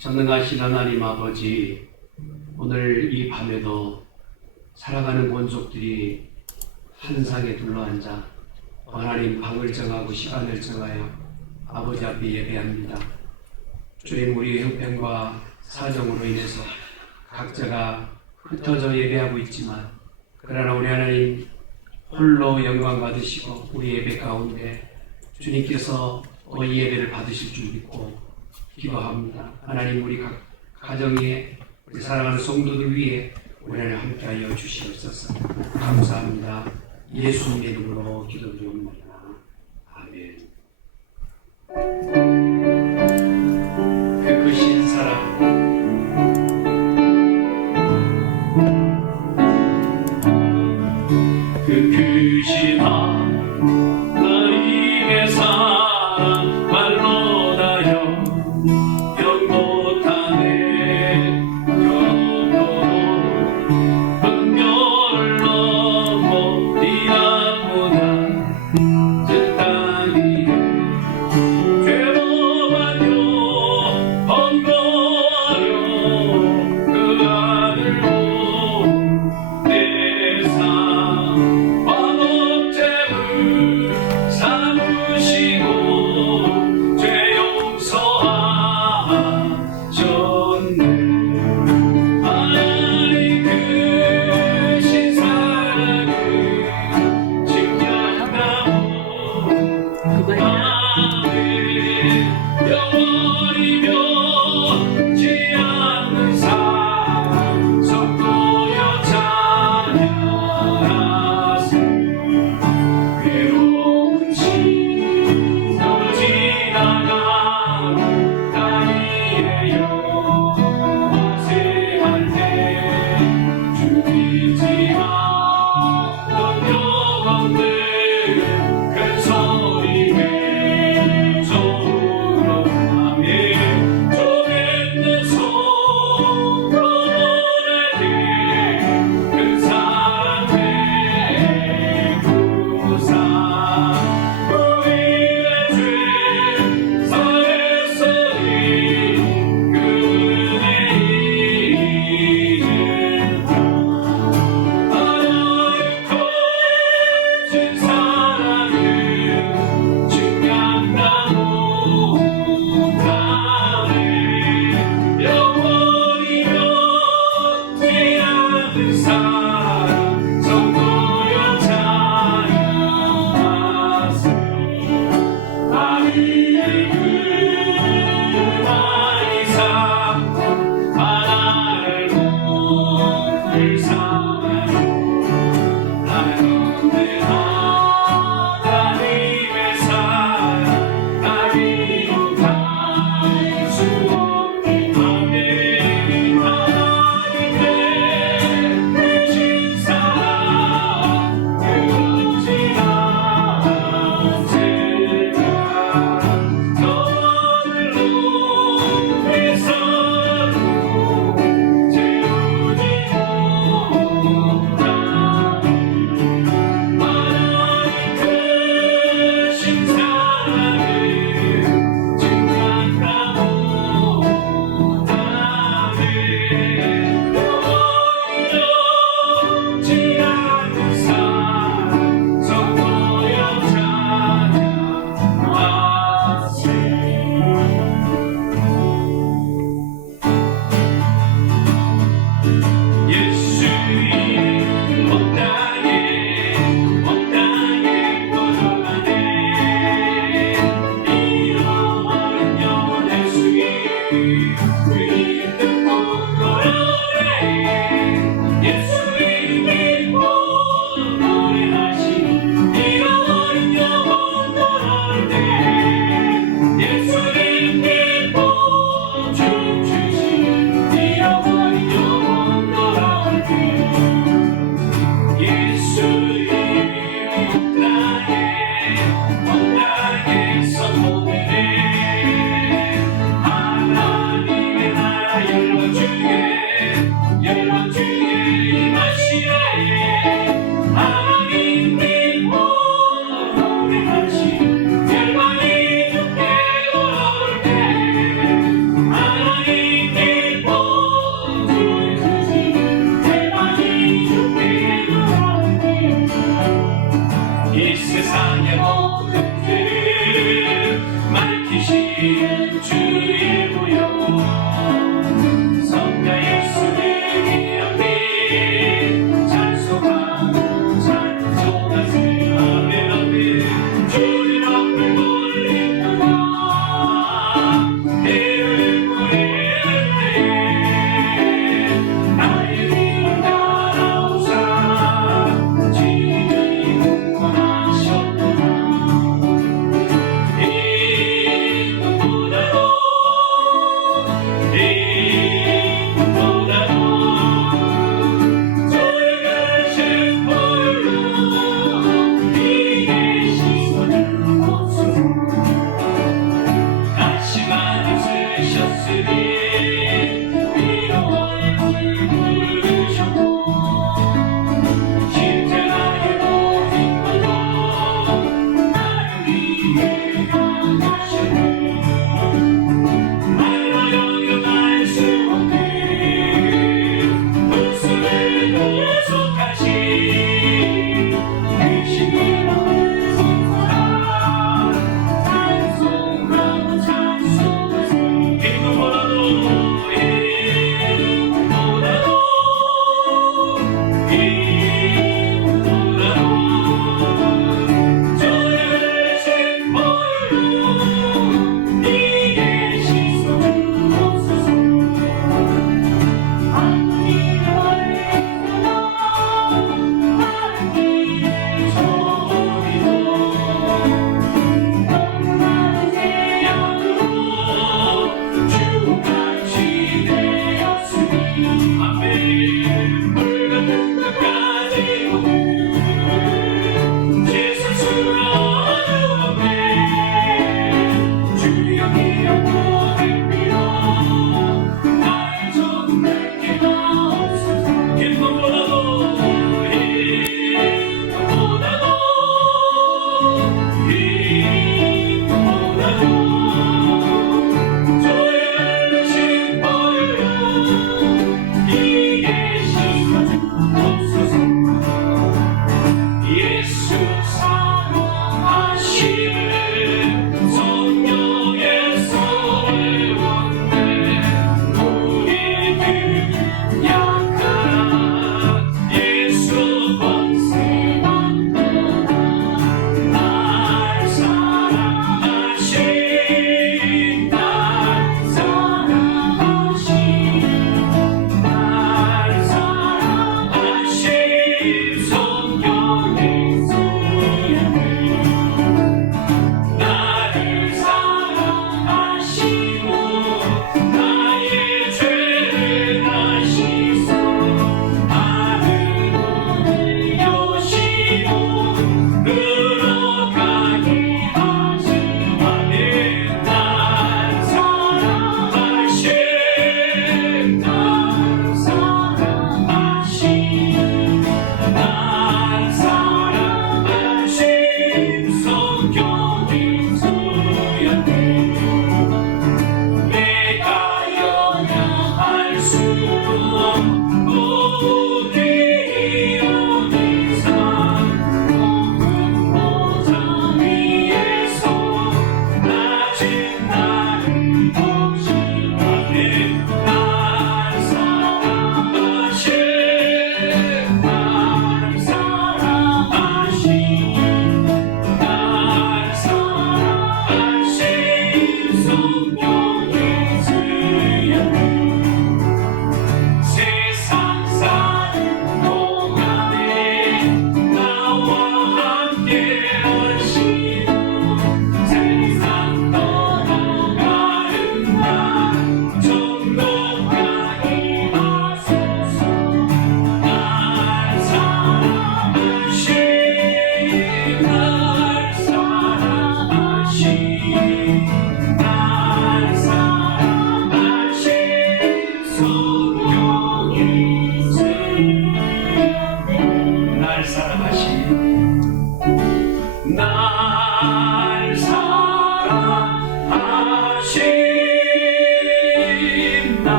전능하신 하나님 아버지, 오늘 이 밤에도 살아가는 본족들이 한 상에 둘러앉아 하나님 방을 정하고 시간을 정하여 아버지 앞에 예배합니다. 주님, 우리의 형편과 사정으로 인해서 각자가 흩어져 예배하고 있지만, 그러나 우리 하나님 홀로 영광 받으시고 우리 예배 가운데 주님께서 이 예배를 받으실 줄 믿고 기도합니다. 하나님, 우리 각 가정에 우리 사랑하는 성도들 위해 우리 하나님 함께하여 주시옵소서. 감사합니다. 예수님의 이름으로 기도드립니다. 아멘. 그 크신 사랑, 그 크신 하나님의 사랑 말로 다여 영못하네. 영원토록 은결을 넘어 이나보다 뜻하니 죄로만요 번거려 그 아들로 내사 완업죄를 삼으시고 죄 용서하셨네. 하나님 크신 사랑을 증명하고 아멘. 영원히 변치 않는 사랑 성도여 찬양하세. 괴로운 시절 지나가는 다리에요 화세할 때 죽이지만 영혼들 큰 소리 외쳐으로 아멘. 저 뱉는 소리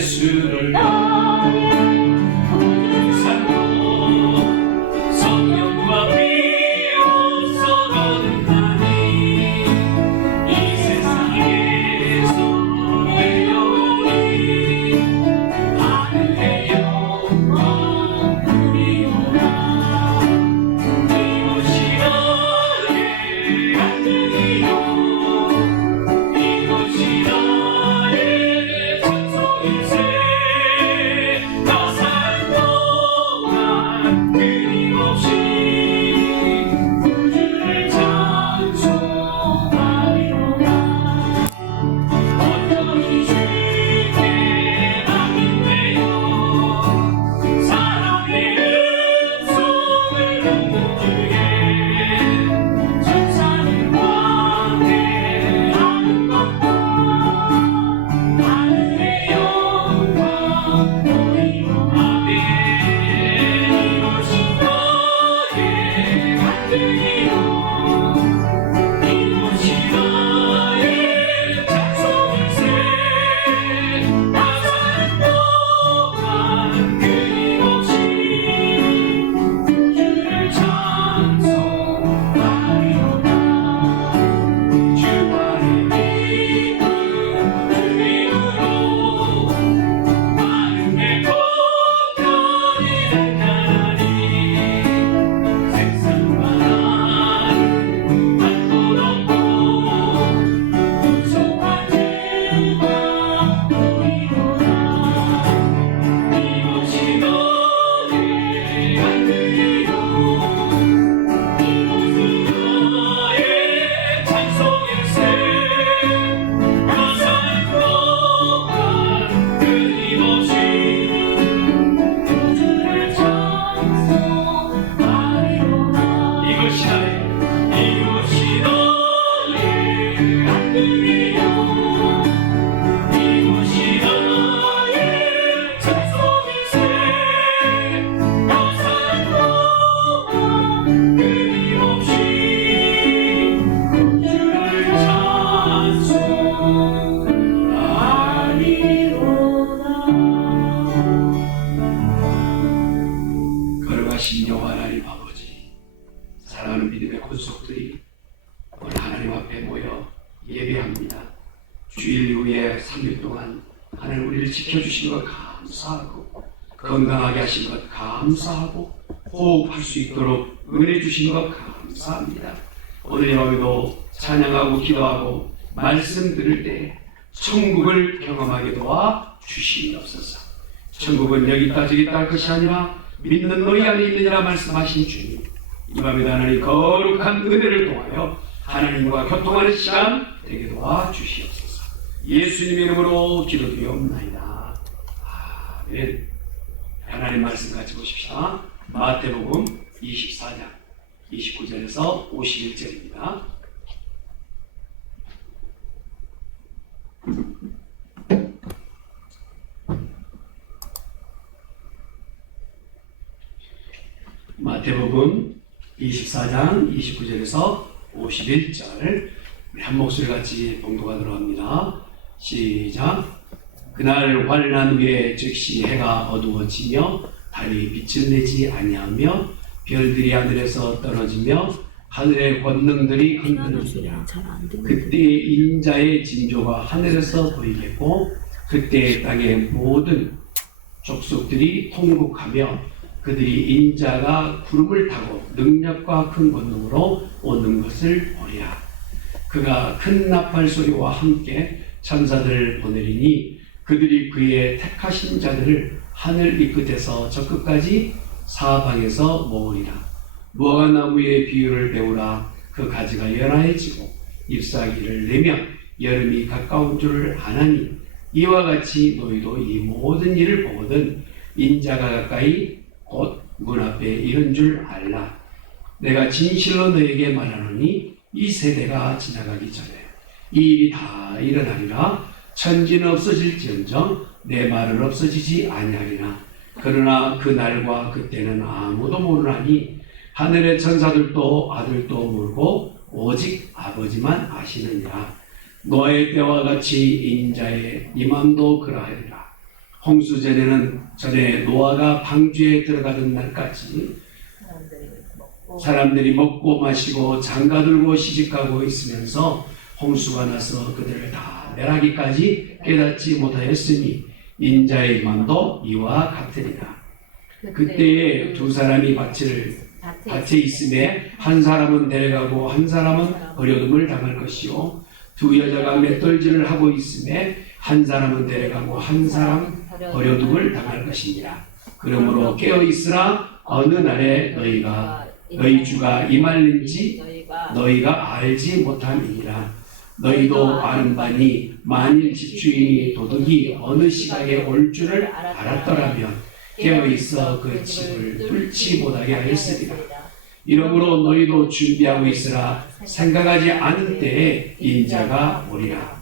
예수를 살고 성령과 비로소 거듭나니 이 세상에서 내 영혼이 하늘의 영광 누리오라. 이곳이 나의 안녕이요 이곳이 나의 천성일세 하나님 우리를 지켜주신 것 감사하고 건강하게 하신 것 감사하고 호흡할 수 있도록 은혜 주신 것 감사합니다. 오늘 이 밤에도 찬양하고 기도하고 말씀 들을 때 천국을 경험하게 도와 주시옵소서. 천국은 여기 있다 저기 있다 할 것이 아니라 믿는 너희 안에 있느니라 말씀하신 주님, 이 밤에 하나님 거룩한 은혜를 통하여 하나님과 교통하는 시간 되게 도와 주시옵소서. 예수님의 이름으로 기도드리옵나이다. 아멘. 하나님 말씀 같이 보십시다. 마태복음 24장 29절에서 51절입니다. 마태복음 24장 29절에서 51절 한 목소리 같이 봉독하 들어갑니다. 시작. 그날 환난 후에 즉시 해가 어두워지며 달이 빛을 내지 아니하며 별들이 하늘에서 떨어지며 하늘의 권능들이 흔들리리라. 그때 인자의 징조가 하늘에서 보이겠고 그때 땅의 모든 족속들이 통곡하며 그들이 인자가 구름을 타고 능력과 큰 권능으로 오는 것을 보리라. 그가 큰 나팔 소리와 함께 천사들을 보내리니 그들이 그의 택하신 자들을 하늘 이 끝에서 저 끝까지 사방에서 모으리라. 무화과나무의 비유를 배우라. 그 가지가 연하해지고 잎사귀를 내며 여름이 가까운 줄을 아나니 이와 같이 너희도 이 모든 일을 보거든 인자가 가까이 곧 문 앞에 이른 줄 알라. 내가 진실로 너에게 말하노니 이 세대가 지나가기 전에 이 일이 다 일어나리라. 천지는 없어질지언정 내 말은 없어지지 아니하리라. 그러나 그 날과 그때는 아무도 모르나니 하늘의 천사들도 아들도 모르고 오직 아버지만 아시느니라. 노아의 때와 같이 인자의 임함도 그러하리라. 홍수 전에 노아가 방주에 들어가던 날까지 사람들이 먹고 마시고 장가들고 시집가고 있으면서 홍수가 나서 그들을 다 멸하기까지 깨닫지 못하였으니 인자의 임함도 이와 같으리라. 그때에 두 사람이 밭에 있음에 한 사람은 데려가고 한 사람은 버려둠을 당할 것이요 두 여자가 맷돌질을 하고 있음에 한 사람은 데려가고 한 사람은 버려둠을 당할 것이니라. 그러므로 깨어있으라. 어느 날에 너희 주가 임할는지 너희가 알지 못함이니라. 너희도 아는 바니 만일 집주인이 도둑이 어느 시각에 올 줄을 알았더라면 깨어있어 그 집을 뚫지 못하게 하였으리라. 이러므로 너희도 준비하고 있으라. 생각하지 않은 때에 인자가 오리라.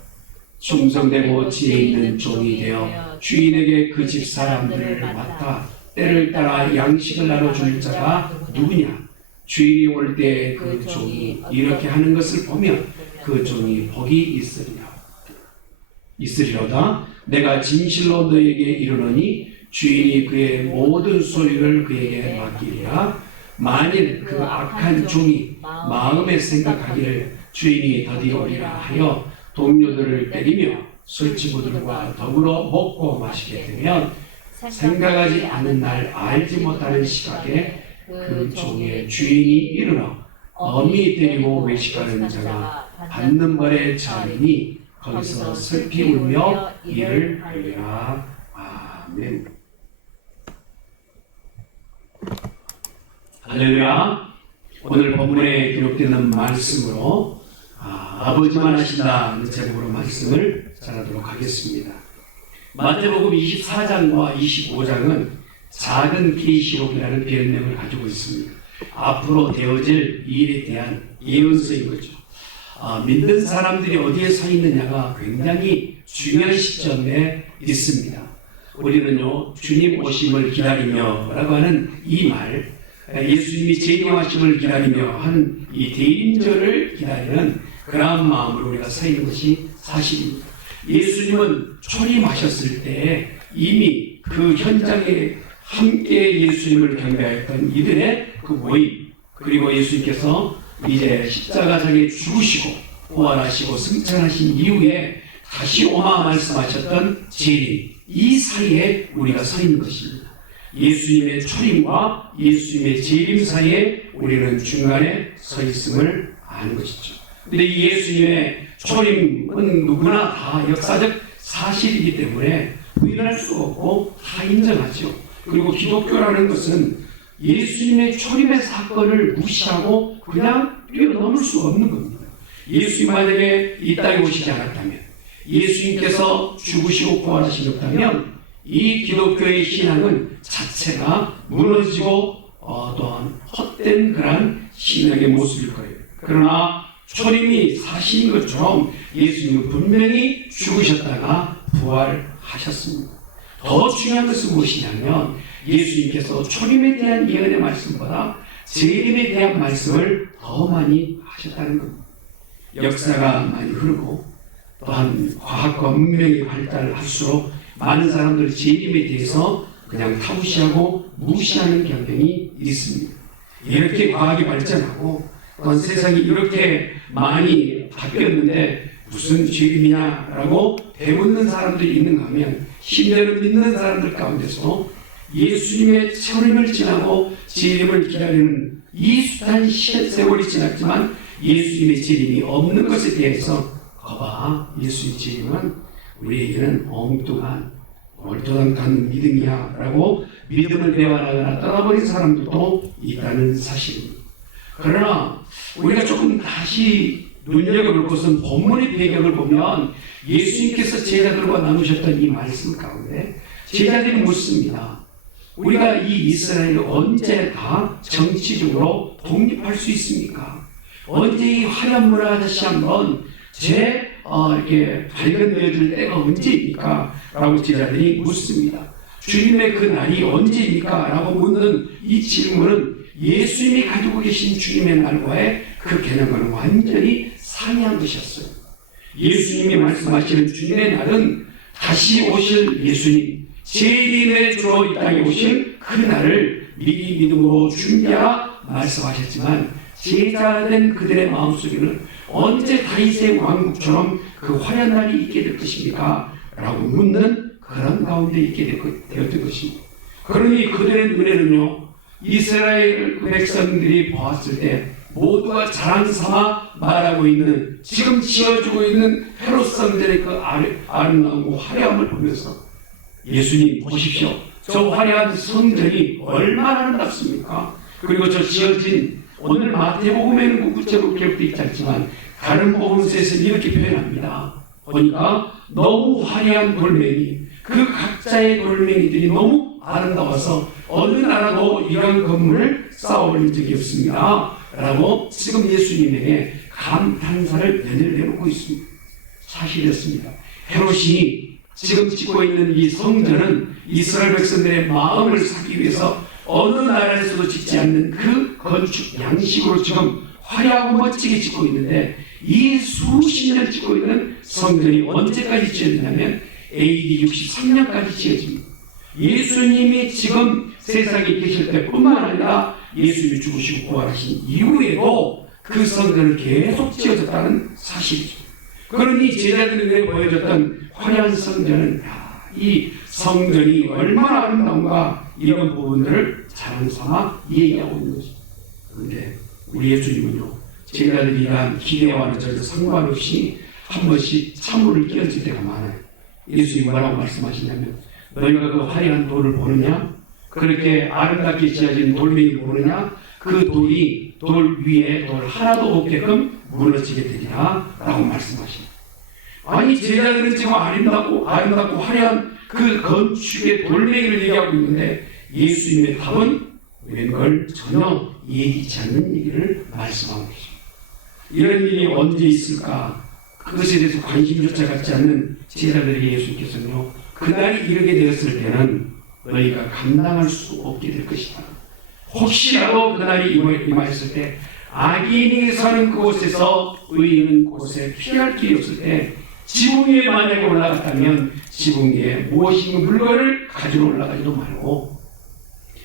충성되고 지혜 있는 종이 되어 주인에게 그 집 사람들을 맡아 때를 따라 양식을 나눠줄 자가 누구냐? 주인이 올 때 그 종이 이렇게 하는 것을 보면 그 종이 복이 있으리로다. 내가 진실로 너에게 이르노니 주인이 그의 모든 소유를 그에게 맡기리라. 만일 그 악한 종이 마음에 생각하기를 주인이 더디 오리라 하여 동료들을 때리며 술치부들과 더불어 먹고 마시게 되면 생각하지 않은 날 알지 못하는 시각에 그 종의 주인이 일어나 엄히 때리고 외식하는 자가 받는 벌에 처하리니 거기서 슬피 울며 이를 알리라. 아멘. 할렐루야. 오늘 본문에 기록되는 말씀으로 아버지만 하신다는 제목으로 말씀을 전하도록 하겠습니다. 마태복음 24장과 25장은 작은 계시록이라는 별명을 가지고 있습니다. 앞으로 되어질 일에 대한 예언서인 거죠. 믿는 사람들이 어디에 서 있느냐가 굉장히 중요한 시점에 있습니다. 우리는요, 주님 오심을 기다리며 라고 하는 이 말, 예수님이 재림하심을 기다리며 하는 이 대림절을 기다리는 그러한 마음으로 우리가 서 있는 것이 사실입니다. 예수님은 초림하셨을 때 이미 그 현장에 함께 예수님을 경배했던 이들의 그 모임, 그리고 예수님께서 이제 십자가상에 죽으시고 부활하시고 승천하신 이후에 다시 오마 말씀하셨던 재림, 이 사이에 우리가 서 있는 것입니다. 예수님의 초림과 예수님의 재림 사이에 우리는 중간에 서 있음을 아는 것이죠. 근데 이 예수님의 초림은 누구나 다 역사적 사실이기 때문에 부인할 수 없고 다 인정하죠. 그리고 기독교라는 것은 예수님의 초림의 사건을 무시하고 그냥 뛰어넘을 수 없는 겁니다. 예수님 만약에 이 땅에 오시지 않았다면, 예수님께서 죽으시고 부활하시셨다면 이 기독교의 신앙은 자체가 무너지고 또한 헛된 그런 신앙의 모습일 거예요. 그러나 초림이 사실인 것처럼 예수님은 분명히 죽으셨다가 부활하셨습니다. 더 중요한 것은 무엇이냐면 예수님께서 초림에 대한 예언의 말씀보다 재림에 대한 말씀을 더 많이 하셨다는 겁니다. 역사가 많이 흐르고 또한 과학과 문명이 발달할수록 많은 사람들이 재림에 대해서 그냥 타부시하고 무시하는 경향이 있습니다. 이렇게 과학이 발전하고 또한 세상이 이렇게 많이 바뀌었는데 무슨 재림이냐라고 되묻는 사람들이 있는가 하면 심지어는 믿는 사람들 가운데서 예수님의 초림을 지나고 재림을 기다리는 이 숱한 세월이 지났지만 예수님의 재림이 없는 것에 대해서 거봐, 예수의 재림은 우리에게는 엉뚱한 얼토당토한 믿음이야 라고 믿음을 배워나가나 떠나버린 사람들도 있다는 사실입니다. 그러나 우리가 조금 다시 눈여겨볼 것은 본문의 배경을 보면 예수님께서 제자들과 나누셨던 이 말씀 가운데 제자들이 묻습니다. 우리가 이 이스라엘을 언제 다 정치적으로 독립할 수 있습니까? 언제 이 화려한 문화가 다시 한번 이렇게 발견되어질 때가 언제입니까? 라고 제자들이 묻습니다. 주님의 그 날이 언제입니까? 라고 묻는 이 질문은 예수님이 가지고 계신 주님의 날과의 그 개념과는 완전히 상이한 것이었어요. 예수님이 말씀하시는 주님의 날은 다시 오실 예수님, 재림의 주로 이 땅에 오실 그 날을 미리 믿음으로 준비하라 말씀하셨지만 제자된 그들의 마음속에는 언제 다윗의 왕국처럼 그 화려한 날이 있게 될 것입니까? 라고 묻는 그런 가운데 있게 되었던 것입니다. 그러니 그들의 눈에는요, 이스라엘 백성들이 보았을 때 모두가 자랑삼아 말하고 있는 지금 지어주고 있는 헤롯 성전의 그 아름다운 화려함을 보면서 예수님 보십시오. 저 화려한 성전이 얼마나 아름답습니까? 그리고 저 지어진 오늘 마태복음에는 구체적으로 기록되어 있지 않지만 다른 복음서에서는 이렇게 표현합니다. 보니까 너무 화려한 돌멩이, 그 각자의 돌멩이들이 너무 아름다워서 어느 나라도 이런 건물을 쌓아올린 적이 없습니다. 라고 지금 예수님에게 감탄사를 내놓고 있습니다. 사실이었습니다. 헤롯이 지금 짓고 있는 이 성전은 이스라엘 백성들의 마음을 사기 위해서 어느 나라에서도 짓지 않는 그 건축 양식으로 지금 화려하고 멋지게 짓고 있는데 이 수십 년 짓고 있는 성전이 언제까지 지어지냐면 AD 63년까지 지어집니다. 예수님이 지금 세상에 계실 때뿐만 아니라 예수님이 죽으시고 부활하신 이후에도 그 성전을 계속 지어졌다는 사실이죠. 그러니 제자들에게 보여줬던 화려한 성전은 이 성전이 얼마나 아름다운가 이런 부분들을 자랑삼아 얘기하고 있는 것입니다. 그런데 우리 예수님은요, 제자들이 이러한 기대와는 전혀 상관없이 한 번씩 찬물을 끼얹을 때가 많아요. 예수님이 뭐라고 말씀하시냐면 너희가 그 화려한 돌을 보느냐? 그렇게 아름답게 지어진 돌멩이를 보느냐? 그 돌이 돌 위에 돌 하나도 없게끔 무너지게 되리라 라고 말씀하십니다. 아니 제자들은 지금 아름답고 화려한 그 건축의 돌멩이를 얘기하고 있는데 예수님의 답은 웬걸 전혀 얘기치 않는 얘기를 말씀하고 계십니다. 이런 일이 언제 있을까? 그것에 대해서 관심조차 갖지 않는 제자들에게 예수님께서는요, 그날이 이르게 되었을 때는 너희가 감당할 수 없게 될 것이다. 혹시라도 그날이 임하였을 때 악인이 사는 그곳에서 의인은 곳에 피할 길이 없을 때 지붕 위에 만약에 올라갔다면 지붕 위에 무엇인가 물건을 가지러 올라가지도 말고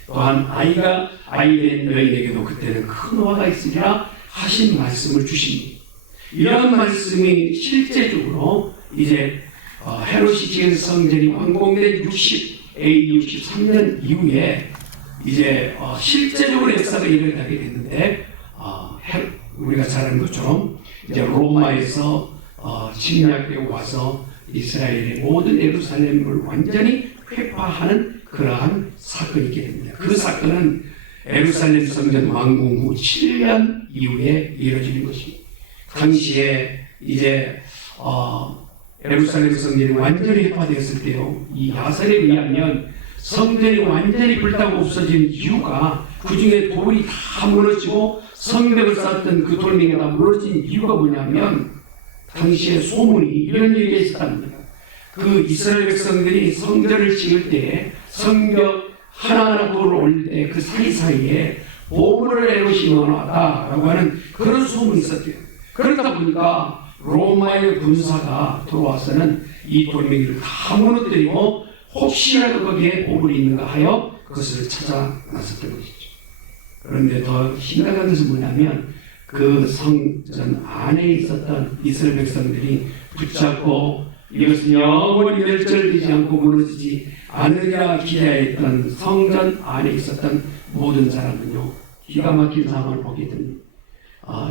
또한 아이 된 여인에게도 그때는 큰 화가 있으리라 하신 말씀을 주십니다. 이런 말씀이 실제적으로 이제 헤롯이 지은 성전이 완공된 AD 63년 이후에 이제 실제적으로 역사가 일어나게 됐는데 우리가 잘 아는 것처럼 이제 로마에서 침략되고 와서 이스라엘의 모든 예루살렘을 완전히 회파하는 그러한 사건이 있게 됩니다. 그 사건은 예루살렘 성전 완공 후 7년 이후에 이루어지는 것입니다. 당시에 이제 예루살렘 성전이 완전히 회파되었을 때요, 이 야설에 의하면 성전이 완전히 불타고 없어진 이유가, 그 중에 돌이 다 무너지고 성벽을 쌓았던 그 돌멩이가 다 무너진 이유가 뭐냐면, 당시에 소문이 이런 얘기가 있었답니다. 그 이스라엘 백성들이 성전을 지을 때 성벽 하나하나 돌을 올릴 때 그 사이사이에 보물을 헤롯이 넣어놨다라고 하는 그런 소문이 있었대요. 그러다 보니까 로마의 군사가 들어와서는 이 돌멩이를 다 무너뜨리고 혹시라도 거기에 보물이 있는가 하여 그것을 찾아 나섰던 것이죠. 그런데 더 심각한 것은 뭐냐면, 그 성전 안에 있었던 이스라엘 백성들이 붙잡고 이것은 영원히 멸절되지 않고 무너지지 않으리라 기대했던 성전 안에 있었던 모든 사람은요, 기가 막힌 상황을 보게 됩니다.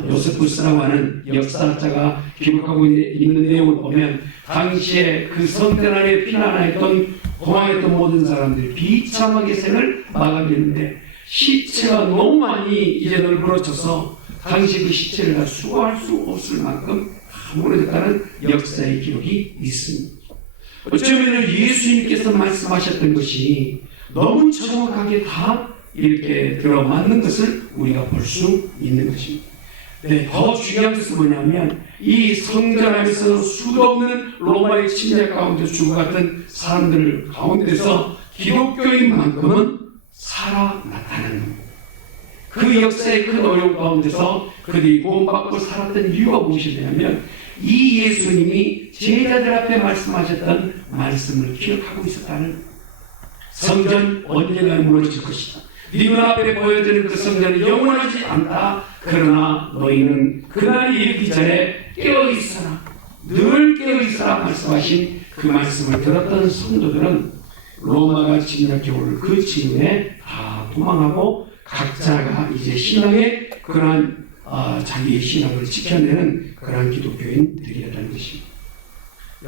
요세푸스라고 하는 역사학자가 기록하고 있는 내용을 보면, 당시에 그 성전 안에 피난하였던 도망했던 모든 사람들이 비참하게 생을 마감했는데, 시체가 너무 많이 이제 널브러져서 당시 그 시체를 다 수거할 수 없을 만큼 무너졌다는 역사의 기록이 있습니다. 어쩌면 예수님께서 말씀하셨던 것이 너무 정확하게 다 이렇게 들어맞는 것을 우리가 볼 수 있는 것입니다. 네, 더 중요한 것은 뭐냐면, 이 성전 안에서 수도 없는 로마의 침략 가운데 죽어갔던 사람들 가운데서 기독교인만큼은 살아 나타나는 겁니다. 그 역사의 큰 어려움 가운데서 그들이 구원받고 살았던 이유가 무엇이냐면, 이 예수님이 제자들 앞에 말씀하셨던 말씀을 기억하고 있었다는, 성전 언젠가 무너질 것이다. 네 눈앞에 보여지는 그 성전은 영원하지 않다. 그러나 너희는 그날이 이르기 전에 깨어있어라. 늘 깨어있어라 말씀하신 그 말씀을 들었던 성도들은 로마가 침략해올 그 즈음에 다 도망하고 각자가 이제 신앙의 그러한 자기의 신앙을 지켜내는 그러한 기독교인들이었다는 것입니다.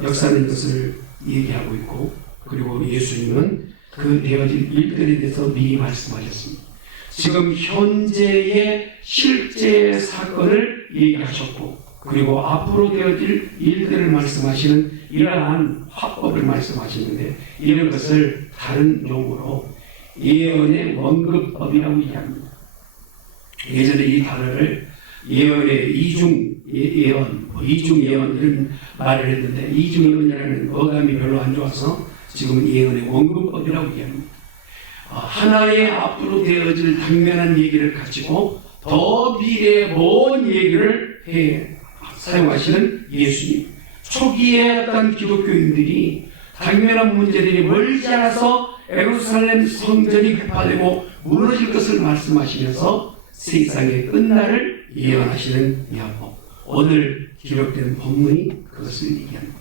역사는 이것을 얘기하고 있고, 그리고 예수님은 그 되어질 일들에 대해서 미리 말씀하셨습니다. 지금 현재의 실제 사건을 얘기하셨고, 그리고 앞으로 되어질 일들을 말씀하시는 이러한 화법을 말씀하시는데, 이런 것을 다른 용어로 예언의 원급법이라고 얘기합니다. 예전에 이 단어를 예언의 이중 예언 이런 말을 했는데, 이중 예언이라는 어감이 별로 안 좋아서 지금은 예언의 원급법이라고 얘기합니다. 하나의 앞으로 되어질 당면한 얘기를 가지고 더 미래의 먼 얘기를 사용하시는 예수님. 초기에 어떤 기독교인들이 당면한 문제들이 멀지 않아서 예루살렘 성전이 회파되고 무너질 것을 말씀하시면서 세상의 끝날을 예언하시는 야법. 오늘 기록된 본문이 그것을 얘기합니다.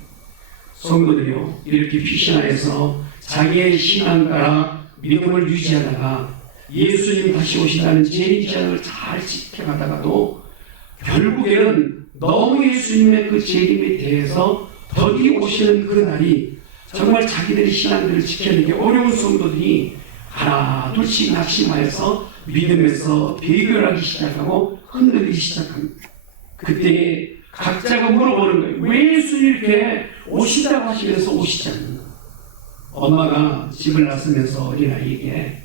성도들이요, 이렇게 피신하여서 자기의 신앙가라 믿음을 유지하다가 예수님 다시 오신다는 재림시장을 잘 지켜가다가도 결국에는 너무 예수님의 그 재림에 대해서 더디 오시는 그 날이 정말 자기들의 신앙들을 지켜내기 어려운 성도들이 하나 둘씩 낙심하여서 믿음에서 배교하기 시작하고 흔들리기 시작합니다. 그때 각자가 물어보는 거예요. 왜 예수님이 이렇게 오신다고 하시면서 오시지 않는가? 엄마가 집을 나서면서 어린아이에게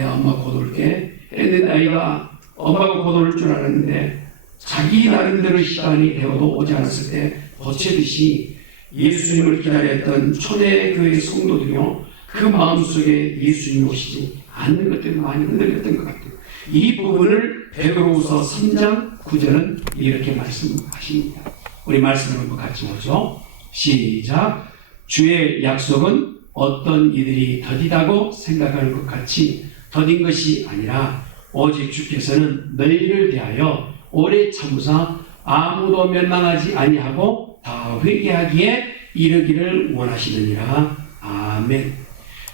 엄마 곧 올게 했는데, 아이가 엄마가 곧 올 줄 알았는데 자기 나름대로 시간이 되어도 오지 않았을 때 버채듯이 예수님을 기다렸던 초대교회 성도들이요, 그 마음속에 예수님이 오시지 않는 것 때문에 많이 흔들렸던 것 같아요. 이 부분을 베드로후서 3장 9절은 이렇게 말씀하십니다. 우리 말씀을 한번 같이 보죠. 시작. 주의 약속은 어떤 이들이 더디다고 생각하는 것 같이 더딘 것이 아니라 오직 주께서는 너희를 대하여 오래 참으사 아무도 멸망하지 아니하고 다 회개하기에 이르기를 원하시느니라. 아멘.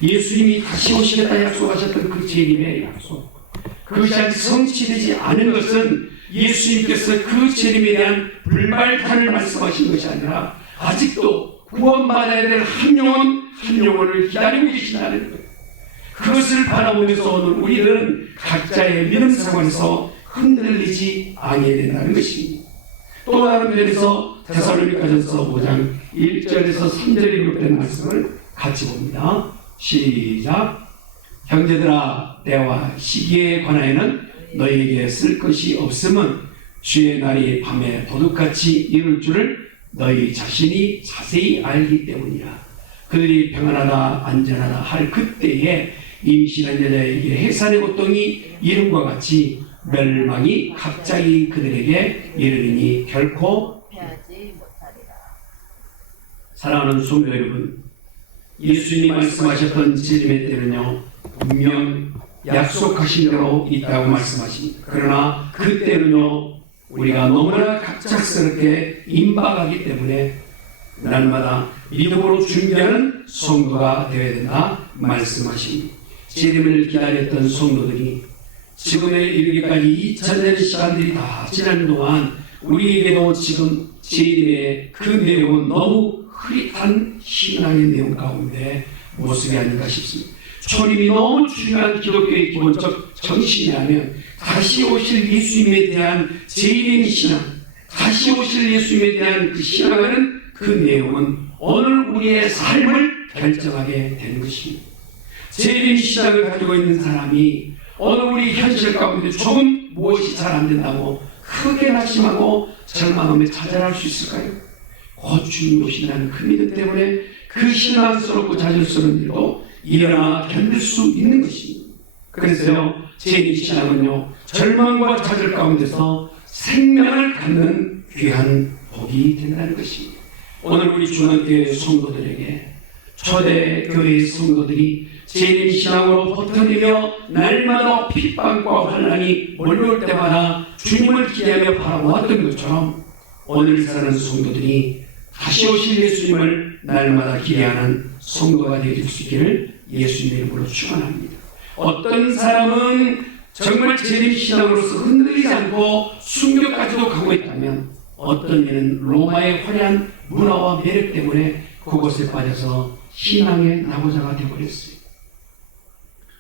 예수님이 다시 오시겠다 약속하셨던 그 재림의 약속, 그것이 아직 성취되지 않은 것은 예수님께서 그 재림에 대한 불발탄을 말씀하신 것이 아니라 아직도 구원받아야 될 한 영혼을 기다리고 계신다는 거예요. 그것을 바라보면서 오늘 우리는 각자의 믿음 생활에서 흔들리지 아니해야 된다는 것입니다. 또 다른 면에서 데살로니가전서 5장 1절에서 3절에 기록된 말씀을 같이 봅니다. 시작. 형제들아, 때와 시기에 관하여는 너희에게 쓸 것이 없음은 주의 날이 밤에 도둑같이 이룰 줄을 너희 자신이 자세히 알기 때문이라. 그들이 평안하다 안전하다 할 그때에 임신한 여자에게 해산의 고통이 이름과 같이 멸망이 갑자기 그들에게 이르리니 결코 피하지 못하리라. 사랑하는 성도 여러분, 예수님이 말씀하셨던 재림의 때는요 분명 약속하신 대로 있다고 말씀하십니다. 그러나 그때는요 우리가 너무나 갑작스럽게 임박하기 때문에 날마다 믿음으로 준비하는 성도가 되어야 된다 말씀하십니다. 재림을 기다렸던 성도들이 지금에 이르기까지 2000년의 시간들이 다 지난 동안 우리에게도 지금 재림의 그 내용은 너무 흐릿한 신앙의 내용 가운데 모습이 아닌가 싶습니다. 초림이 너무 중요한 기독교의 기본적 정신이라면 다시 오실 예수님에 대한 재림 신앙, 다시 오실 예수님에 대한 그 신앙하는 그 내용은 오늘 우리의 삶을 결정하게 되는 것입니다. 재림 신앙을 가지고 있는 사람이 오늘 우리 현실 가운데 조금 무엇이 잘 안 된다고 크게 낙심하고 절망하며 좌절할 수 있을까요? 곧 주님 오신다는 그 믿음 때문에 그 신앙스럽고 좌절스러운 일도 일어나 견딜 수 있는 것입니다. 그래서요, 재림 신앙은요, 절망과 좌절 가운데서 생명을 갖는 귀한 복이 된다는 것입니다. 오늘 우리 중앙교회 성도들에게 초대교회의 성도들이 재림 신앙으로 버텨내며 날마다 핍박과 환난이 몰려올 때마다 주님을 기대하며 바라보았던 것처럼 오늘 사는 성도들이 다시 오실 예수님을 날마다 기대하는 성도가 되어줄 수 있기를 예수님의 이름으로 축원합니다. 어떤 사람은 정말 재림 신앙으로서 흔들리지 않고 순교까지도 가고 있다면 어떤 이는 로마의 화려한 문화와 매력 때문에 그곳에 빠져서 신앙의 나고자가 되어버렸어요.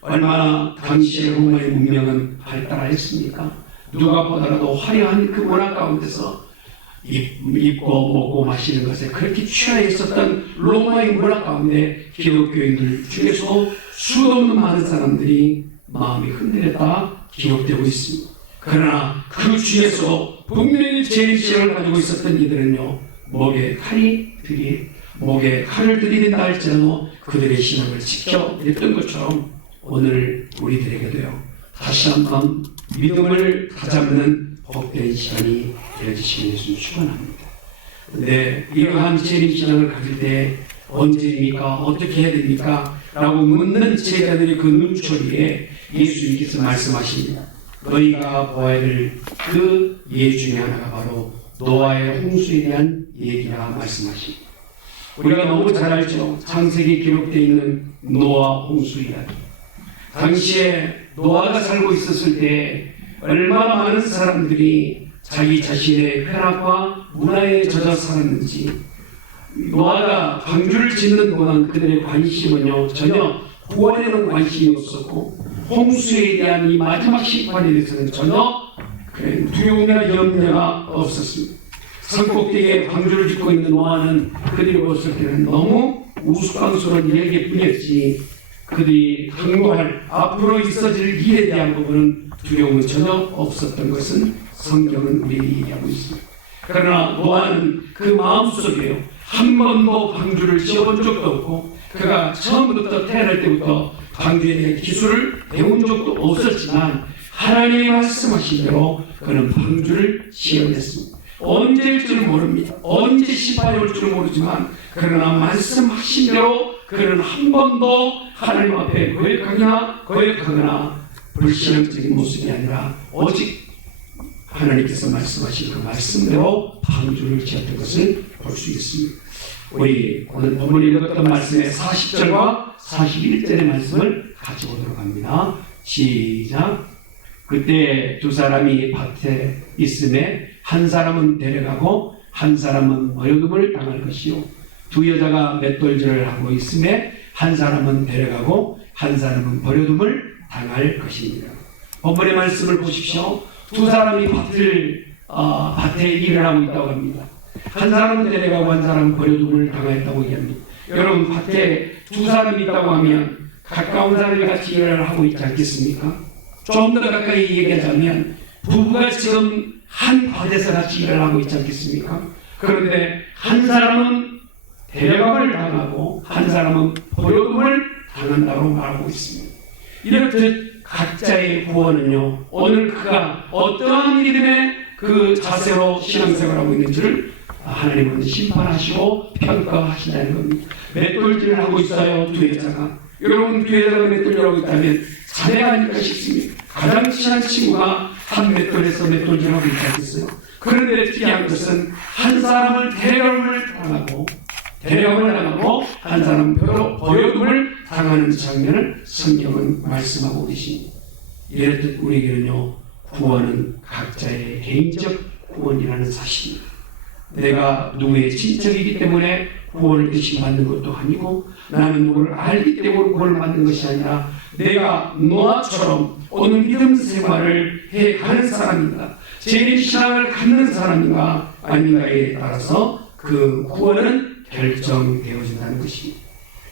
얼마나 당시의 로마의 문명은 발달하였습니까? 누가 보더라도 화려한 그 문화 가운데서 입고 먹고 마시는 것에 그렇게 취해 있었던 로마의 문화 가운데 기독교인들 중에서 수도 없는 많은 사람들이 마음이 흔들렸다 기록되고 있습니다. 그러나 그 중에서 분명히 재림 신앙을 가지고 있었던 이들은요, 목에 칼을 들이댄다 할지라도 그들의 신앙을 지켜냈던 것처럼 오늘 우리들에게도요 다시 한번 믿음을 다잡는 복된 시간이 되어주시면 예수님 축원합니다. 근데 이러한 재림 신앙을 가질 때 언제입니까? 어떻게 해야 됩니까? 라고 묻는 제자들의 그 눈초리에 예수님께서 말씀하십니다. 너희가 보아야 될 그 예 중에 하나가 바로 노아의 홍수에 대한 얘기라 말씀하십니다. 우리가 너무 잘 알죠. 창세기에 기록되어 있는 노아 홍수 이야기. 당시에 노아가 살고 있었을 때 얼마나 많은 사람들이 자기 자신의 쾌락과 문화에 젖어 살았는지, 노아가 방주를 짓는 동안 그들의 관심은요 전혀 구원에는 관심이 없었고 홍수에 대한 이 마지막 심판에 대해서는 전혀 두려움이나 염려가 없었습니다. 산꼭대기에 방주를 짓고 있는 노아는 그들이 봤을 때는 너무 우스꽝스러운 이야기뿐이었지, 그들이 강구할 앞으로 있어질 일에 대한 부분은 두려움은 전혀 없었던 것은 성경은 우리에게 얘기하고 있습니다. 그러나 노아는 그 마음속에요 한 번도 방주를 지어본 적도 없고 그가 처음부터 태어날 때부터 방주에 대한 기술을 배운 적도 없었지만 하나님이 말씀하신 대로 그는 방주를 지어냈습니다. 언제일 줄은 모릅니다. 언제 심판이 올 줄은 모르지만 그러나 말씀하신 대로 그는 한 번도 하나님 앞에 거역하거나 불신앙적인 모습이 아니라 오직 하나님께서 말씀하신 그 말씀대로 방주를 지었던 것을 볼 수 있습니다. 우리 오늘 본문에 읽었던 말씀의 40절과 41절의 말씀을 같이 보도록 합니다. 시작. 그때 두 사람이 밭에 있음에 한 사람은 데려가고 한 사람은 버려둠을 당할 것이요 두 여자가 맷돌질을 하고 있음에 한 사람은 데려가고 한 사람은 버려둠을 당할 것입니다. 본문의 말씀을 보십시오. 두 사람이 밭에 일을 하고 있다고 합니다. 한 사람은 데려가고 한 사람은 버려둠을 당하였다고 얘기합니다. 여러분, 밭에 두 사람이 있다고 하면 가까운 사람이 같이 일을 하고 있지 않겠습니까? 좀 더 가까이 얘기하자면 부부가 지금 한 밭에서 같이 일을 하고 있지 않겠습니까? 그런데 한 사람은 데려감을 당하고 한 사람은 버려둠을 당한다고 말하고 있습니다. 이렇듯 각자의 구원은요, 오늘 그가 어떠한 믿음의 그 자세로 신앙생활을 하고 있는지를 하나님은 심판하시고 평가하신다는 겁니다. 맷돌질을 하고 있어요, 두 여자가. 여러분, 두 여자가 맷돌질을 하고 있다면 자네가 아닐까 싶습니다. 가장 친한 친구가 한 맷돌에서 맷돌질을 하고 있지 않겠어요? 그런데 특이한 것은 한 사람을 데려감을 당하고 한 사람은 버려둠을 당하는 장면을 성경은 말씀하고 계십니다. 이렇듯 우리에게는요, 구원은 각자의 개인적 구원이라는 사실입니다. 내가 누구의 친척이기 때문에 구원을 대신 받는 것도 아니고, 나는 누구를 알기 때문에 구원을 받는 것이 아니라 내가 노아처럼 오늘 믿음 생활을 해가는 사람인가, 재림 신앙을 갖는 사람인가 아닌가에 따라서 그 구원은 결정되어진다는 것입니다.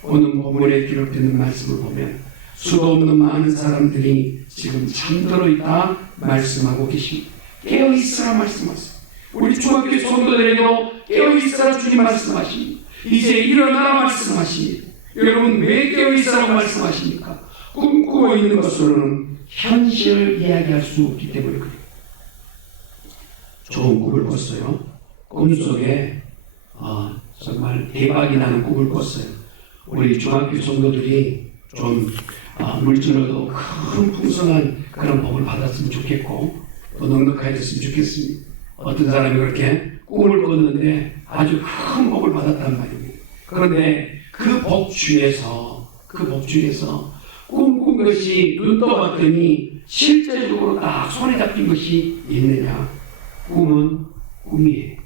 오늘 본문에 기록되는 말씀을 보면 수도 없는 많은 사람들이 지금 잠들어 있다 말씀하고 계십니다. 깨어 있으라 말씀하세요. 우리 중학교 성도들에게도 깨어 있으라 주님 말씀하십니다. 이제 일어나라 말씀하십니다. 여러분, 왜 깨어 있으라고 말씀하십니까? 꿈꾸고 있는 것으로는 현실을 이야기할 수 없기 때문에 그래요. 좋은 꿈을 꿨어요. 꿈속에 정말 대박이 나는 꿈을 꿨어요. 우리 중학교 성도들이 좀 물질로도 큰 풍성한 그런 복을 받았으면 좋겠고, 또 넉넉해졌으면 좋겠습니다. 어떤 사람이 그렇게 꿈을 꿨는데 아주 큰 복을 받았단 말입니다. 그런데 그 복 중에서 꿈꾼 것이 눈 떠봤더니 실제적으로 딱 손에 잡힌 것이 있느냐? 꿈은 꿈이에요.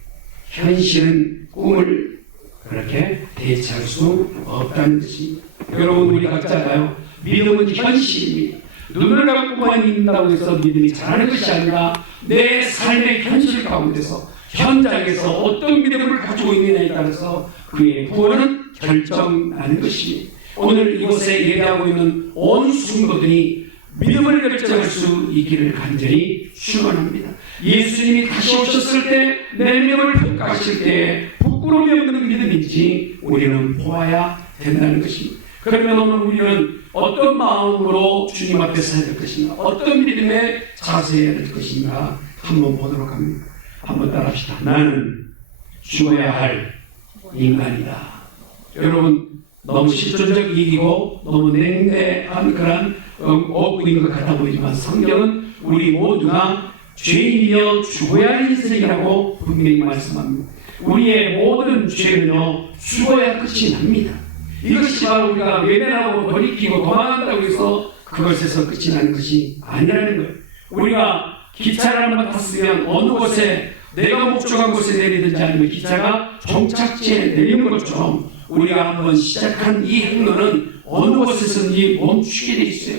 현실은 꿈을 그렇게 대체할 수 없다는 것입니다. 여러분, 우리 각자가요, 믿음은 현실입니다. 눈을 감고만 있다고 해서 믿음이 자라는 것이 아니라 내 삶의 현실 가운데서, 현장에서 어떤 믿음을 가지고 있느냐에 따라서 그의 구원은 결정나는 것입니다. 오늘 이곳에 예배하고 있는 온 성도들이 믿음을 결정할 수 있기를 간절히 축원합니다. 예수님이 다시 오셨을 때 내 믿음을 평가하실 때 부끄러움이 없는 믿음인지 우리는 보아야 된다는 것입니다. 그러면 오늘 우리는 어떤 마음으로 주님 앞에 서야 될 것인가, 어떤 믿음의 자세해야 될 것인가 한번 보도록 합니다. 한번 따라합시다. 나는 죽어야 할 인간이다. 여러분, 너무 실존적 얘기고 너무 냉대한 그런 어구인 것 같아 보이지만 성경은 우리 모두가 죄인이여 죽어야 할 인생이라고 분명히 말씀합니다. 우리의 모든 죄는요, 죽어야 끝이 납니다. 이것이 바로 우리가 외면하고 돌이키고 도망한다고 해서 그것에서 끝이 나는 것이 아니라는 거예요. 우리가 기차를 한번 탔으면 어느 곳에 내가 목적한 곳에 내리든지 아니면 기차가 종착지에 내리는 것처럼 우리가 한번 시작한 이 행로는 어느 곳에서든지 멈추게 돼 있어요.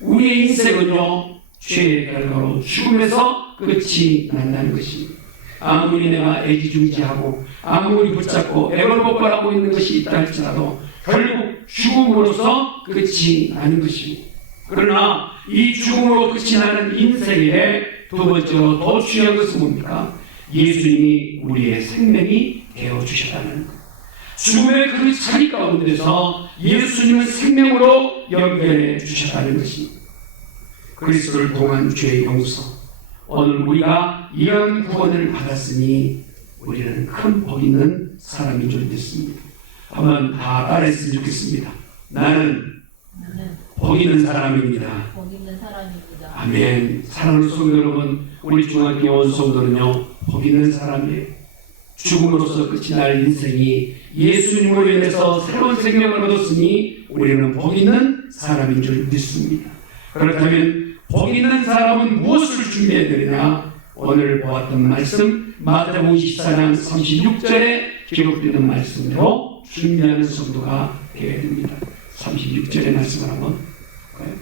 우리의 인생은요, 죄의 결과로 죽음에서 끝이 난다는 것입니다. 아무리 내가 애지중지하고 아무리 붙잡고 애걸복걸하고 있는 것이 있다 할지라도 결국 죽음으로서 끝이 나는 것입니다. 그러나 이 죽음으로 끝이 나는 인생의 두 번째로 더 중요한 것은 뭡니까? 예수님이 우리의 생명이 되어주셨다는 것. 죽음의 그 자리 가운데서 예수님을 생명으로 연결해 주셨다는 것입니다. 그리스도를 통한 죄의 용서. 오늘 우리가 이런 구원을 받았으니 우리는 큰 복 있는 사람인 줄 믿습니다. 한번 다 따라했으면 좋겠습니다. 나는 복 있는 사람입니다. 복 있는 사람입니다. 아멘. 사랑하는 성도 여러분, 우리 중학교 온 성도는요, 복 있는 사람이에요. 죽음으로써 끝이 날 인생이 예수님으로 인해서 새로운 생명을 얻었으니 우리는 복 있는 사람인 줄 믿습니다. 그렇다면 복 있는 사람은 무엇을 준비해야 되느냐? 오늘 보았던 말씀 마태복음 24장 36절에 기록되는 말씀대로 준비하는 성도가 되어야 됩니다. 36절의 말씀을 한번 볼까요?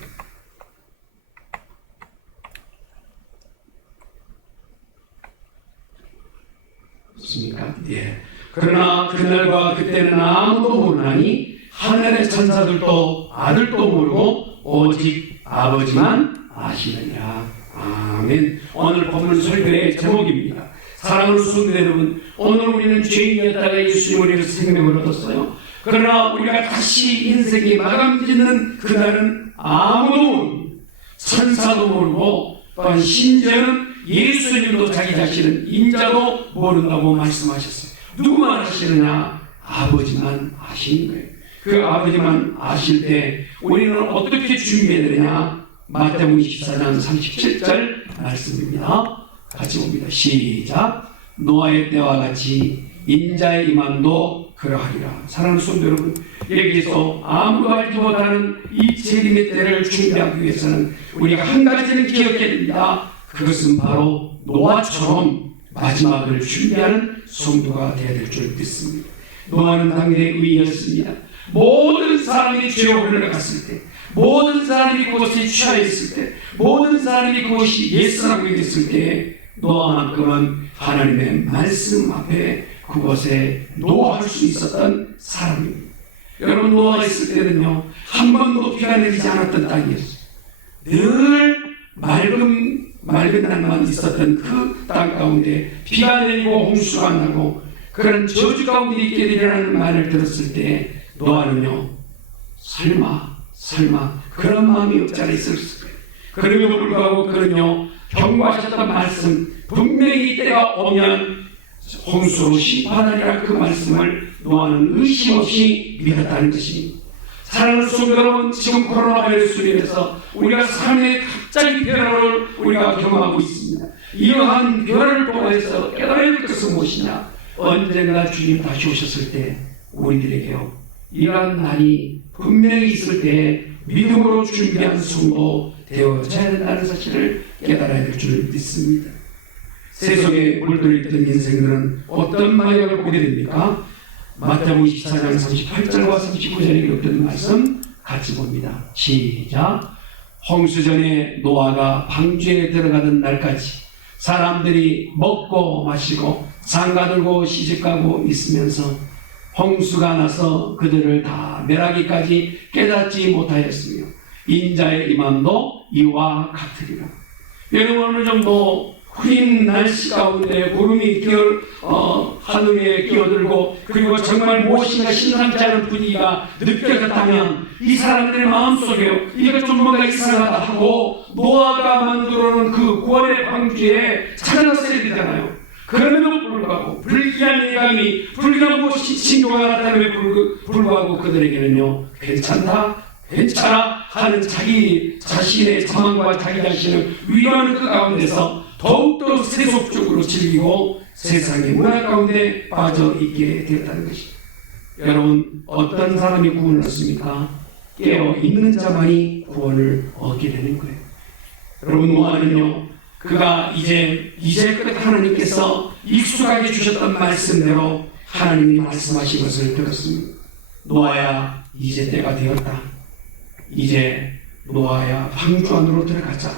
없습니까? 예. 그러나 그날과 그때는 아무도 모르나니 하늘의 천사들도 아들도 모르고 오직 아버지만 아시느니라. 아멘. 오늘 본문 설교의 제목입니다. 사랑하는 성도 여러분, 오늘 우리는 죄인이었다가 예수님을 위해서 생명을 얻었어요. 그러나 우리가 다시 인생이 마감 짓는 그날은 아무도 모르고 천사도 모르고 또한 심지어는 예수님도 자기 자신은 인자도 모른다고 말씀하셨어요. 누구만 아시느냐? 아버지만 아시는 거예요. 그 아버지만 아실 때 우리는 어떻게 준비해야 되느냐? 마태복음 24장 37절 말씀입니다. 같이 봅니다. 시작. 노아의 때와 같이 인자의 임함도 그러하리라. 사랑하는 성도 여러분, 여기서 아무도 알지 못하는 이 재림의 때를 준비하기 위해서는 우리가 한 가지는 기억해야 됩니다. 그것은 바로 노아처럼 마지막을 준비하는 성도가 되어야 될 줄 믿습니다. 노아는 당대의 의인이었습니다. 모든 사람이 죄로 흘러갔을 때, 모든 사람이 그것에 취하여 있을 때, 모든 사람이 그것이 예수라고 얘기했을 때 노아만큼은 하나님의 말씀 앞에 그것에 노할 수 있었던 사람입니다. 여러분, 노아가 있을 때는요, 한 번도 비가 내리지 않았던 땅이었어요. 늘 맑은 날만 있었던 그 땅 가운데 비가 내리고 홍수가 나고 그런 저주 가운데 있게 되리라는 말을 들었을 때 노아는요, 설마 그런 마음이 없지 않아 있었을 거예요. 그럼에도 불구하고 그는요, 경고하셨던 말씀, 분명히 때가 오면 홍수로 심판하리라 그 말씀을 노아는 의심 없이 믿었다는 것입니다. 사랑하는 성도 여러분, 지금 코로나 바이러스로 인해서 우리가 삶의 갑자기 변화를 우리가 경험하고 있습니다. 이러한 변화를 통해서 깨달아야 할 것은 무엇이냐? 언젠가 주님 다시 오셨을 때 우리들에게요, 이러한 날이 분명히 있을 때 믿음으로 준비한 성도 되어져야 된다는 사실을 깨달아야 될 줄 믿습니다. 세속에 물들어있던 인생들은 어떤 마약을 보게 됩니까? 마태복음 24장 38절과 39절에 기록된 말씀 같이 봅니다. 시작. 홍수전에 노아가 방주에 들어가던 날까지 사람들이 먹고 마시고 장가들고 시집가고 있으면서 홍수가 나서 그들을 다 멸하기까지 깨닫지 못하였으며 인자의 임함도 이와 같으리라. 여러분, 어느 정도 흐린 날씨 가운데 구름이 하늘에 끼어들고 그리고 정말 무엇인가 신선치 않은 분위기가 느껴졌다면 이 사람들의 마음속에 이거 좀 뭔가 이상하다 하고 노아가 만들어놓은 그 구원의 방주에 찾아갔어야 되잖아요. 그럼에도 불구하고 불길한 예감이 불길한 신조가 나타남에 불구하고 그들에게는요, 괜찮아 하는 자기 자신의 자만과 자기 자신을 위로하는 그 가운데서 더욱더 세속적으로 즐기고 세상의 문화 가운데 빠져 있게 되었다는 것입니다. 여러분, 어떤 사람이 구원을 얻습니까? 깨어 있는 자만이 구원을 얻게 되는 거예요. 여러분, 노아는요, 그가 이제 끝 하나님께서 익숙하게 주셨던 말씀대로 하나님이 말씀하신 것을 들었습니다. 노아야, 이제 때가 되었다. 이제 노아야, 방주 안으로 들어가자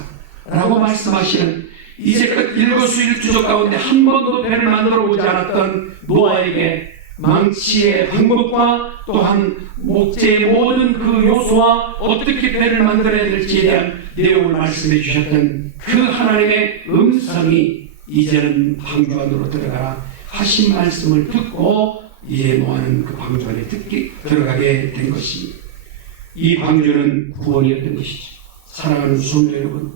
라고 말씀하시는, 이제 끝 일거수일투족 가운데 한 번도 배를 만들어 오지 않았던 노아에게 망치의 방법과 또한 목재의 모든 그 요소와 어떻게 배를 만들어야 될지에 대한 내용을 말씀해 주셨던 그 하나님의 음성이 이제는 방주 안으로 들어가라 하신 말씀을 듣고 이제 노아는 그 방주 안에 들어가게 된 것입니다. 이 방주는 구원이었던 것이죠. 사랑하는 성도 여러분,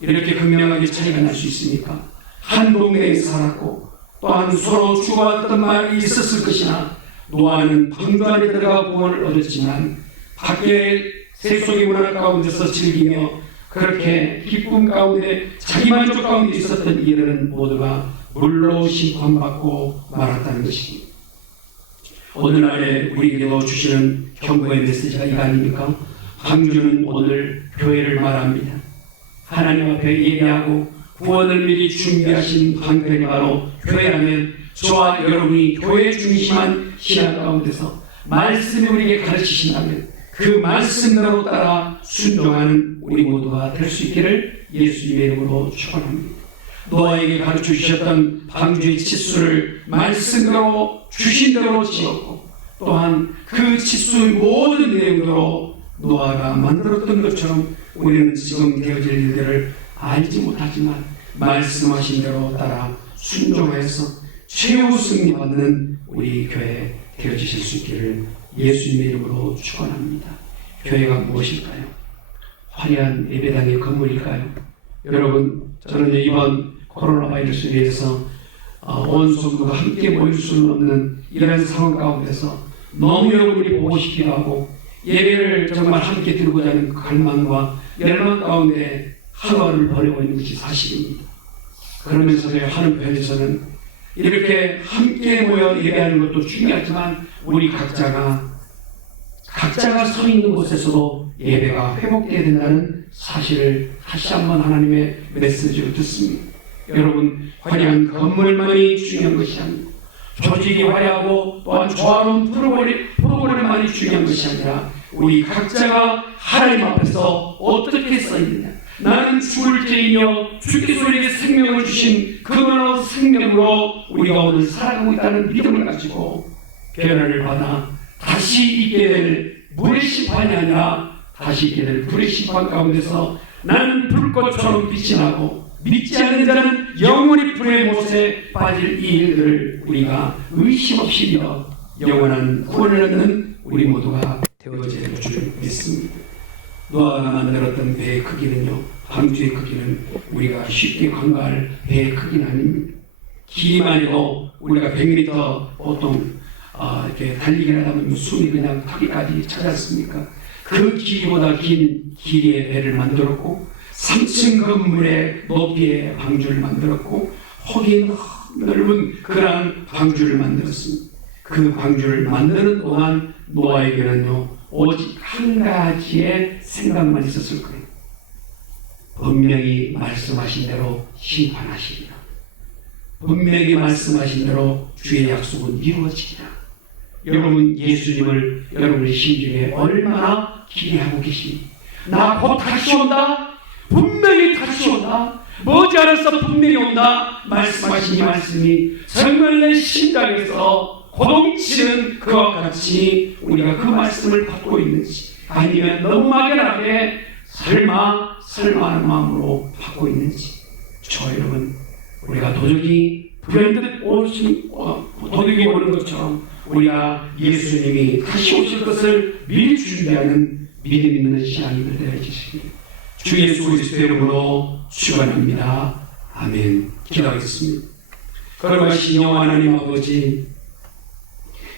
이렇게 극명하게 차이가 날 수 있습니까? 한 동네에 살았고 또한 서로 주고받던 말이 있었을 것이나 노아는 방주 안에 들어가 구원을 얻었지만 밖에 세속의 문화 가운데서 즐기며 그렇게 기쁨 가운데 자기만족 가운데 있었던 이들은 모두가 물로 심판받고 말았다는 것입니다. 오늘날에 우리에게도 주시는 경고의 메시지가 이거 아닙니까? 방주는 오늘 교회를 말합니다. 하나님 앞에 예배하고 구원을 미리 준비하신 방편이 바로 교회라면 저와 여러분이 교회 중심한 신앙 가운데서 말씀이 우리에게 가르치신다면 그 말씀대로 따라 순종하는 우리 모두가 될 수 있기를 예수님의 이름으로 축원합니다. 노아에게 가르쳐 주셨던 방주의 치수를 말씀대로 주신 대로 지었고 또한 그 치수의 모든 내용대로 노아가 만들었던 것처럼 우리는 지금 되어질 일들을 알지 못하지만 말씀하신 대로 따라 순종해서 최후 승리 받는 우리 교회 되어지실 수 있기를 예수님의 이름으로 축원합니다. 교회가 무엇일까요? 화려한 예배당의 건물일까요? 여러분, 저는 이번 코로나 바이러스에 의해서 온 성도가 함께 모일 수는 없는 이런 상황 가운데서 너무 여러분이 보고 싶기도 하고 예배를 정말 함께 드리고자 하는 갈망과 열망 가운데 하루하루를 보내고 있는 것이 사실입니다. 그러면서도 하는 편에서는 이렇게 함께 모여 예배하는 것도 중요하지만 우리 각자가 서 있는 곳에서도 예배가 회복되어야 된다는 사실을 다시 한번 하나님의 메시지를 듣습니다. 여러분, 화려한 건물만이 중요한 것이 아닙니다. 조직이 화려하고 또한 조화로운 프로그램만이 중요한 것이 아니라 우리 각자가 하나님 앞에서 어떻게 서 있느냐. 나는 죽을 죄이며 주께서 우리에게 생명을 주신 그 놀라운 생명으로 우리가 오늘 살아가고 있다는 믿음을 가지고 변화를 받아 다시 있게 될 물의 심판이 아니라 다시 있게 될 불의 심판 가운데서 나는 불꽃처럼 빛이 나고 믿지 않는 자는 영원히 불의 못에 빠질 이 일들을 우리가 의심 없이 믿어 영원한 구원을 얻는 우리 모두가 되어질 줄 믿습니다. 노아가 만들었던 배의 크기는요, 방주의 크기는 우리가 쉽게 관과할 배의 크기는 아닙니다. 길이만 해도 우리가 100m 보통 이렇게 달리기를 하다면 숨이 그냥 타기까지 차지 않습니까? 그 길이보다 긴 길이의 배를 만들었고 3층 건물의 높이의 방주를 만들었고 혹이 넓은 그런 방주를 만들었습니다. 그 방주를 만드는 동안 노아에게는요 오직 한 가지의 생각만 있었을 거예요. 분명히 말씀하신 대로 심판하시리라. 분명히 말씀하신 대로 주의 약속은 이루어지리라. 여러분, 예수님을 여러분의 심중에 얼마나 기대하고 계십니까? 나 곧 다시 온다. 분명히 다시 온다. 머지않아서 분명히 온다. 말씀하신 이 말씀이 정말 내 심장에서 고동치는 그와 같이 우리가 그 말씀을 받고 있는지, 아니면 너무 막연하게 설마 하는 마음으로 받고 있는지, 저 여러분, 우리가 도둑이 불현듯 도둑이 오는 것처럼 우리가 예수님이 다시 오실 것을 미리 준비하는 믿음 있는 신앙인들 되어주시기를 주 예수 그리스도의 이름으로 축원합니다. 아멘. 기도하겠습니다. 거룩하신 영원 하나님 아버지,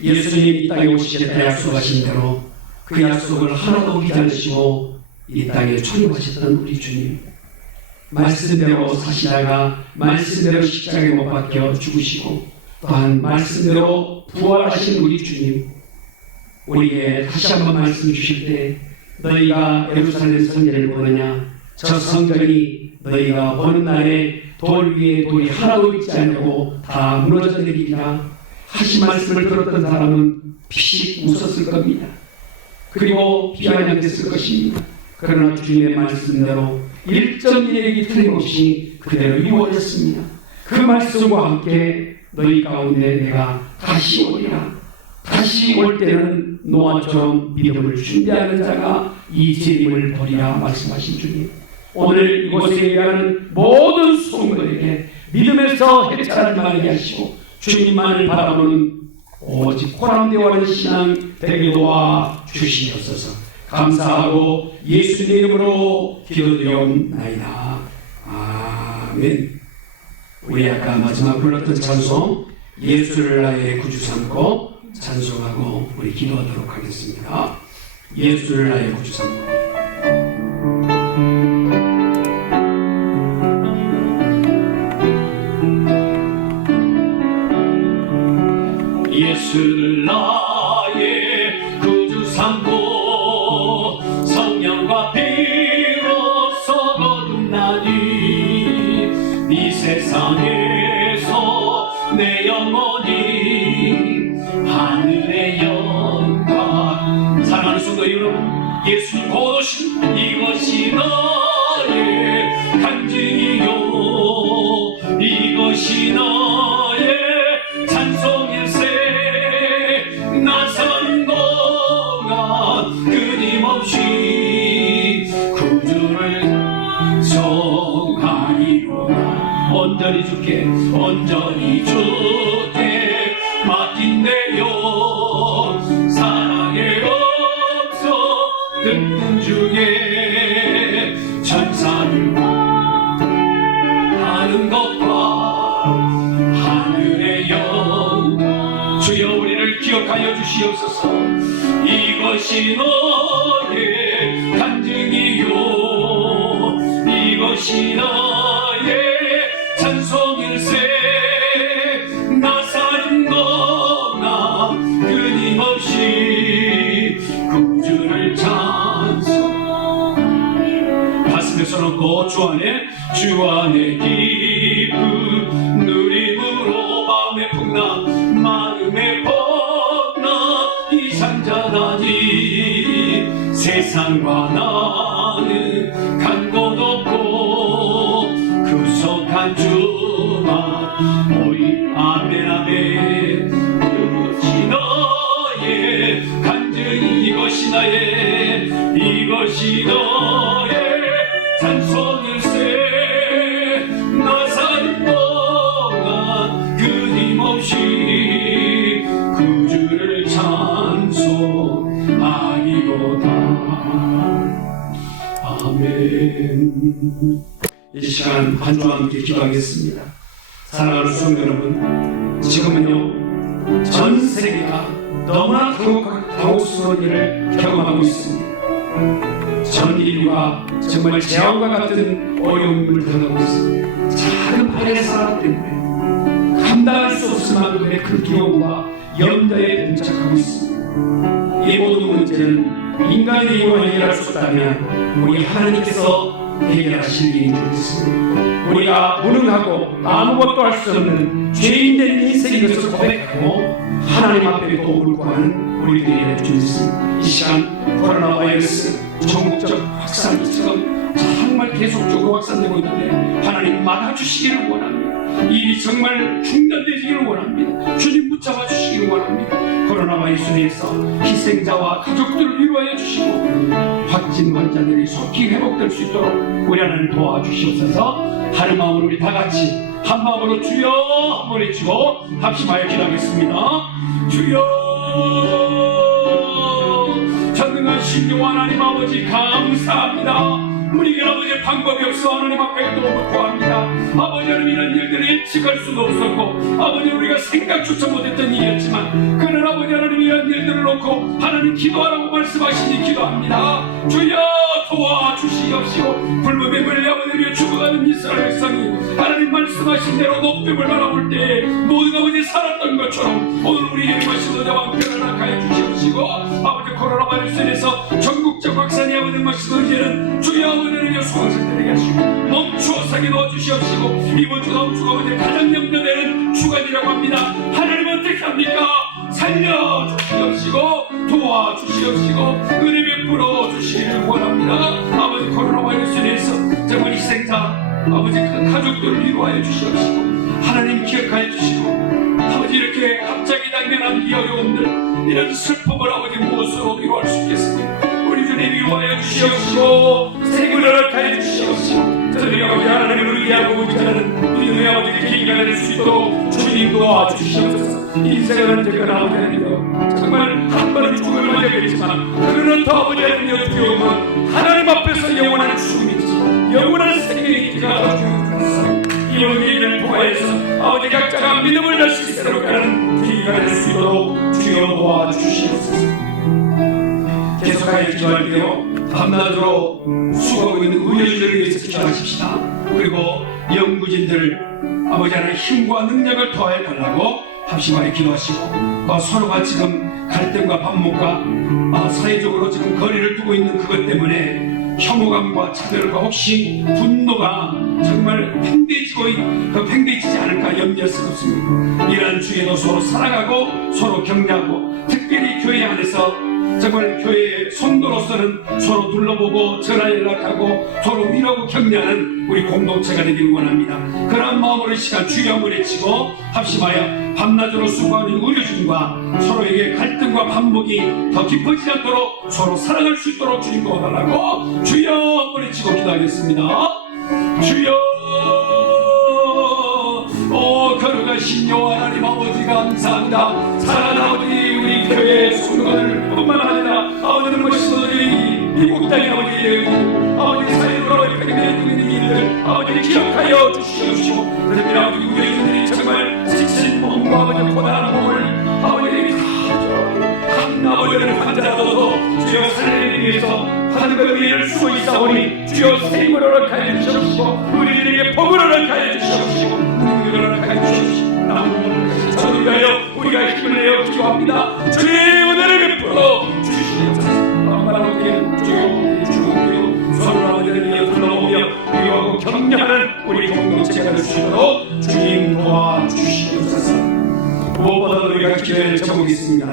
예수님 이 땅에 오실 때 약속하신 대로 그 약속을 하나도 어기지 않으시고 이 땅에 초림하셨던 우리 주님, 말씀대로 사시다가 말씀대로 십자가에 못 박혀 죽으시고 또한 말씀대로 부활하신 우리 주님, 우리에게 다시 한번 말씀 주실 때 너희가 예루살렘 성전을 보느냐, 저 성전이 너희가 보는 날에 돌 위에 돌이 하나도 있지 않냐고 다 무너져 내리리라 하신 말씀을 들었던 사람은 피식 웃었을 겁니다. 그리고 비아냥댔을 것입니다. 그러나 주님의 말씀대로 1.1핵이 틀림없이 그대로 이루어졌습니다. 그 말씀과 함께 너희 가운데 내가 다시 오리라. 다시 올 때는 노아처럼 믿음을 준비하는 자가 이 재림을 보리라 말씀하신 주님, 오늘 이곳에 예배하는 모든 성도에게 믿음에서 해찰하지 말게 하시고 주님만을 바라보는 오직 호람되어가는 신앙 되게 도와 주시옵소서. 감사하고 예수님 이름으로 기도드리옵나이다. 아멘. 우리 아까 마지막 불렀던 찬송 예수를 나의 구주 삼고 찬송하고 우리 기도하도록 하겠습니다. 예수를 나의 구주 삼고. 목소리 여러분, 예수님 고도신 이것이 나의 간증이요, 이것이 나의 찬송일세. 나선 동안 끊임없이 구주를 찬송하리로다. 온전히 주께, 온전히 주께 맡긴대요. 사랑의 없어 듣는 주께 천사를 하는 것과 하늘의 영, 주여 우리를 기억하여 주시옵소서. 이것이 너의 간증이요, 이것이 나의 찬송일세. 나 사는 거나 끊임없이 구주를 찬송. 가슴에 손얹고 주 안에 기쁨 누림으로 마음에 풍나, 마음에 뻗나 이 잔잔하니 세상과 나는 간 곳 없고 구속한 주만 오이. 아멘 아멘. 이것이 너의 간증, 이것이 나의, 이것이 너의 찬송일세. 나 사는 동안 끊임없이 구주를 찬송하리로다. 아멘. 이 시간 한 주와 함께 기도하겠습니다. 사랑하는 성도 여러분, 지금은요 전 세계가 너무나 당혹스러운 일을 경험하고 있습니다. 전 인류가 정말 재앙과 같은 어려움을 당하고 있습니다. 작은 바람의 사람 때문에 감당할 수 없을 만큼의 큰 두려움과 염려에 봉착하고 있습니다. 이 모든 문제는 인간의 힘으로 해결할 수 없다면 우리 하나님께서 해결하실 일인 줄 믿습니다. 우리가 무능하고 아무것도 할 수 없는 죄인된 인생인 것을 고백하고 하나님 앞에 도움을 구하는 우리들이 될 줄 믿습니다. 이 시간 코로나 바이러스 전국적 확산처럼 정말 계속적으로 확산되고 있는데 하나님 막아주시기를 원합니다. 이 일이 정말 중단되기를 원합니다. 주님 붙잡아 주시기를 원합니다. 코로나 바이러스에서 희생자와 가족들을 위로하여 주시고 확진 환자들이 속히 회복될 수 있도록 우리 하나님 도와주시옵소서. 하는 마음으로 우리 다 같이 한 마음으로 주여 한번 외치고 합심하여 기도하겠습니다. 주여, 전능하신 여호와 하나님 아버지 감사합니다. 우리에게 아버지의 방법이 없어 하나님 앞에 도움을 구합니다. 아버지 하나님, 이런 일들을 예측할 수도 없었고 아버지 우리가 생각조차 못했던 일이었지만 그러나 아버지 하나님 이런 일들을 놓고 하나님 기도하라고 말씀하시니 기도합니다. 주여 도와주시옵시고 불법의 물에 아버지 죽어가는 이스라엘 백성이 하나님 말씀하신 대로 높임을 바라볼 때 모든 아버지 살았던 것처럼 오늘 우리 예수의 왕편을 낙하여 주시옵시고 아버지 코로나 바이러스에서 전국적 확산이 아버지 말씀을 이제는 주여 아버지를 소방관들에게 하시고 멈추어서게 넣어주시옵시고 이번 주가 아버지 가장 염려되는 주간이라고 합니다. 하나님 어떻게 합니까? 살려주시옵시고 도와주시옵시고 은혜 베풀어 주시기를 원합니다. 아버지 코로나 바이러스에서 정말 희생자 아버지 그 가족들을 위로하여 주시옵시고 하나님 기억하여 주시고 아버지 이렇게 갑자기 당면한 이 어려움들 이런 슬픔을 아버지 무엇으로 위로할 수 있겠습니까? 우리 주님 위로하여 주시옵시고 세계를 허락하여 주시옵시고 저들이 아버지 하나님을 의지하고 의지하는 믿음의 아버지 기회가 될 수 있도록 주님 도와주시옵소서. 인생은 언제까나 아버지 하나님이여 정말 한 번은 죽음을 맞이하겠지만 그러는 더 아버지 하나님이여 두려움은 하나님 앞에서 영원한 죽음이지 영원한 생명이지가 주옵소서. 이번 기회를 통하여서 아버지 각자가 믿음을 날 수 있도록 하는 기회가 될 수 있도록 주여 도와주시옵소서. 계속하여 기도할게요. 밤낮으로 수고하고 있는 의료진들을 위해서 기도하십시다. 그리고 연구진들 아버지 하나님 힘과 능력을 더해 달라고 합심하게 기도하시고 서로가 지금 갈등과 반목과 사회적으로 지금 거리를 두고 있는 그것 때문에 혐오감과 차별과 혹시 분노가 정말 팽배해지지 않을까 염려스럽습니다. 이러한 주에도 서로 사랑하고 서로 격려하고 특별히 교회 안에서 정말 교회의 성도로서는 서로 둘러보고 전화 연락하고 서로 위로하고 격려하는 우리 공동체가 되기를 원합니다. 그런 마음으로 이 시간 주여 한번 외치고 합심하여 밤낮으로 수고하는 의료진과 서로에게 갈등과 반목이 더 깊어지지 않도록 서로 사랑할 수 있도록 주님 도와달라고 주여 한번 외치고 기도하겠습니다. 주여, 오 거룩하신 여호와 하나님 아버지 감사합니다. 사랑하는 아버지, 우리 교회 성도들 뿐만 아니라 아버지는 멋있어들이 미국 땅의 아버지, 아버지 사회로 팽배해 있는 이들 아버지를 기억하여 주시옵시고, 그러면 아버지 우리들이 정말 지친 몸과 아버지 고단한 몸을 아버지 한 아버지를 환자로도 주여 살리기 위해서 하늘의 위를 쓰고 있사오니 주여 생을 허락하여 주시옵시고, 우리들에게 복을 허락하여 주시옵시고, 능력을 허락하여 주시옵시고, 저를 위하여 우리가 힘을 내어 기도합니다. 주의 은혜를 베풀어 주시옵소서. 만만한 주여 주여 서로 아버지를 위하여 둘러보며 위로하고 격려하는 우리 공동체가 될 수 있도록 주님 도와주시옵소서. 무엇보다도 우리가 기도할 제목이 있습니다.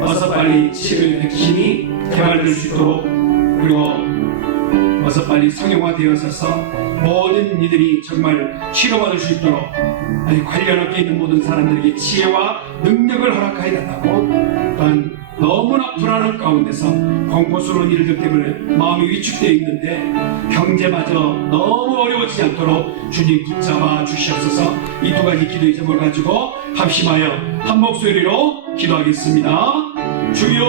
어서 빨리 치료의 핵심이 개발될 수 있도록, 그리고 어서 빨리 성형화되어서 모든 이들이 정말 치료받을 수 있도록 관련업계에 있는 모든 사람들에게 지혜와 능력을 허락하여 달라고, 또한 너무나 불안한 가운데서 공포스러운 일들 때문에 마음이 위축되어 있는데 경제마저 너무 어려워지지 않도록 주님 붙잡아 주시옵소서. 이 두 가지 기도의 제목을 가지고 합심하여 한 목소리로 기도하겠습니다. 주여,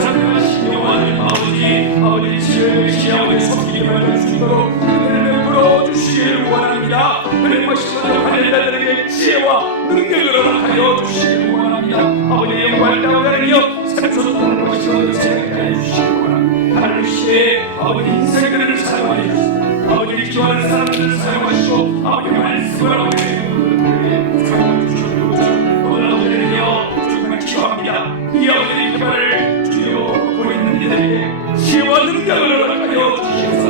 자비하신 여호와 하나님 아버지, 지혜의 시야의 속히 말할 수 있도록 은혜를 베풀어 주시기를 원합니다. 은혜 멋있는 관련자들에게 지혜와 능력을 허락하여 주시기를 원합니다. 아버지의 영광을 따라다니며 산소소통을 멋있는 생각하여 주시기를 원합니다. 하나님 시대에 아버지 인생들을 사용하여 주시옵소서. 아버지를 기도하는 사람들을 사용하시고, 아버지 말씀을 아버지 사용하여 주시옵소서. 오늘 아버지는요 정말 기도합니다. 이 아버지의 개발을 주여 보고 있는 이들에게 지혜와 능력을 허락하여 주시옵소서.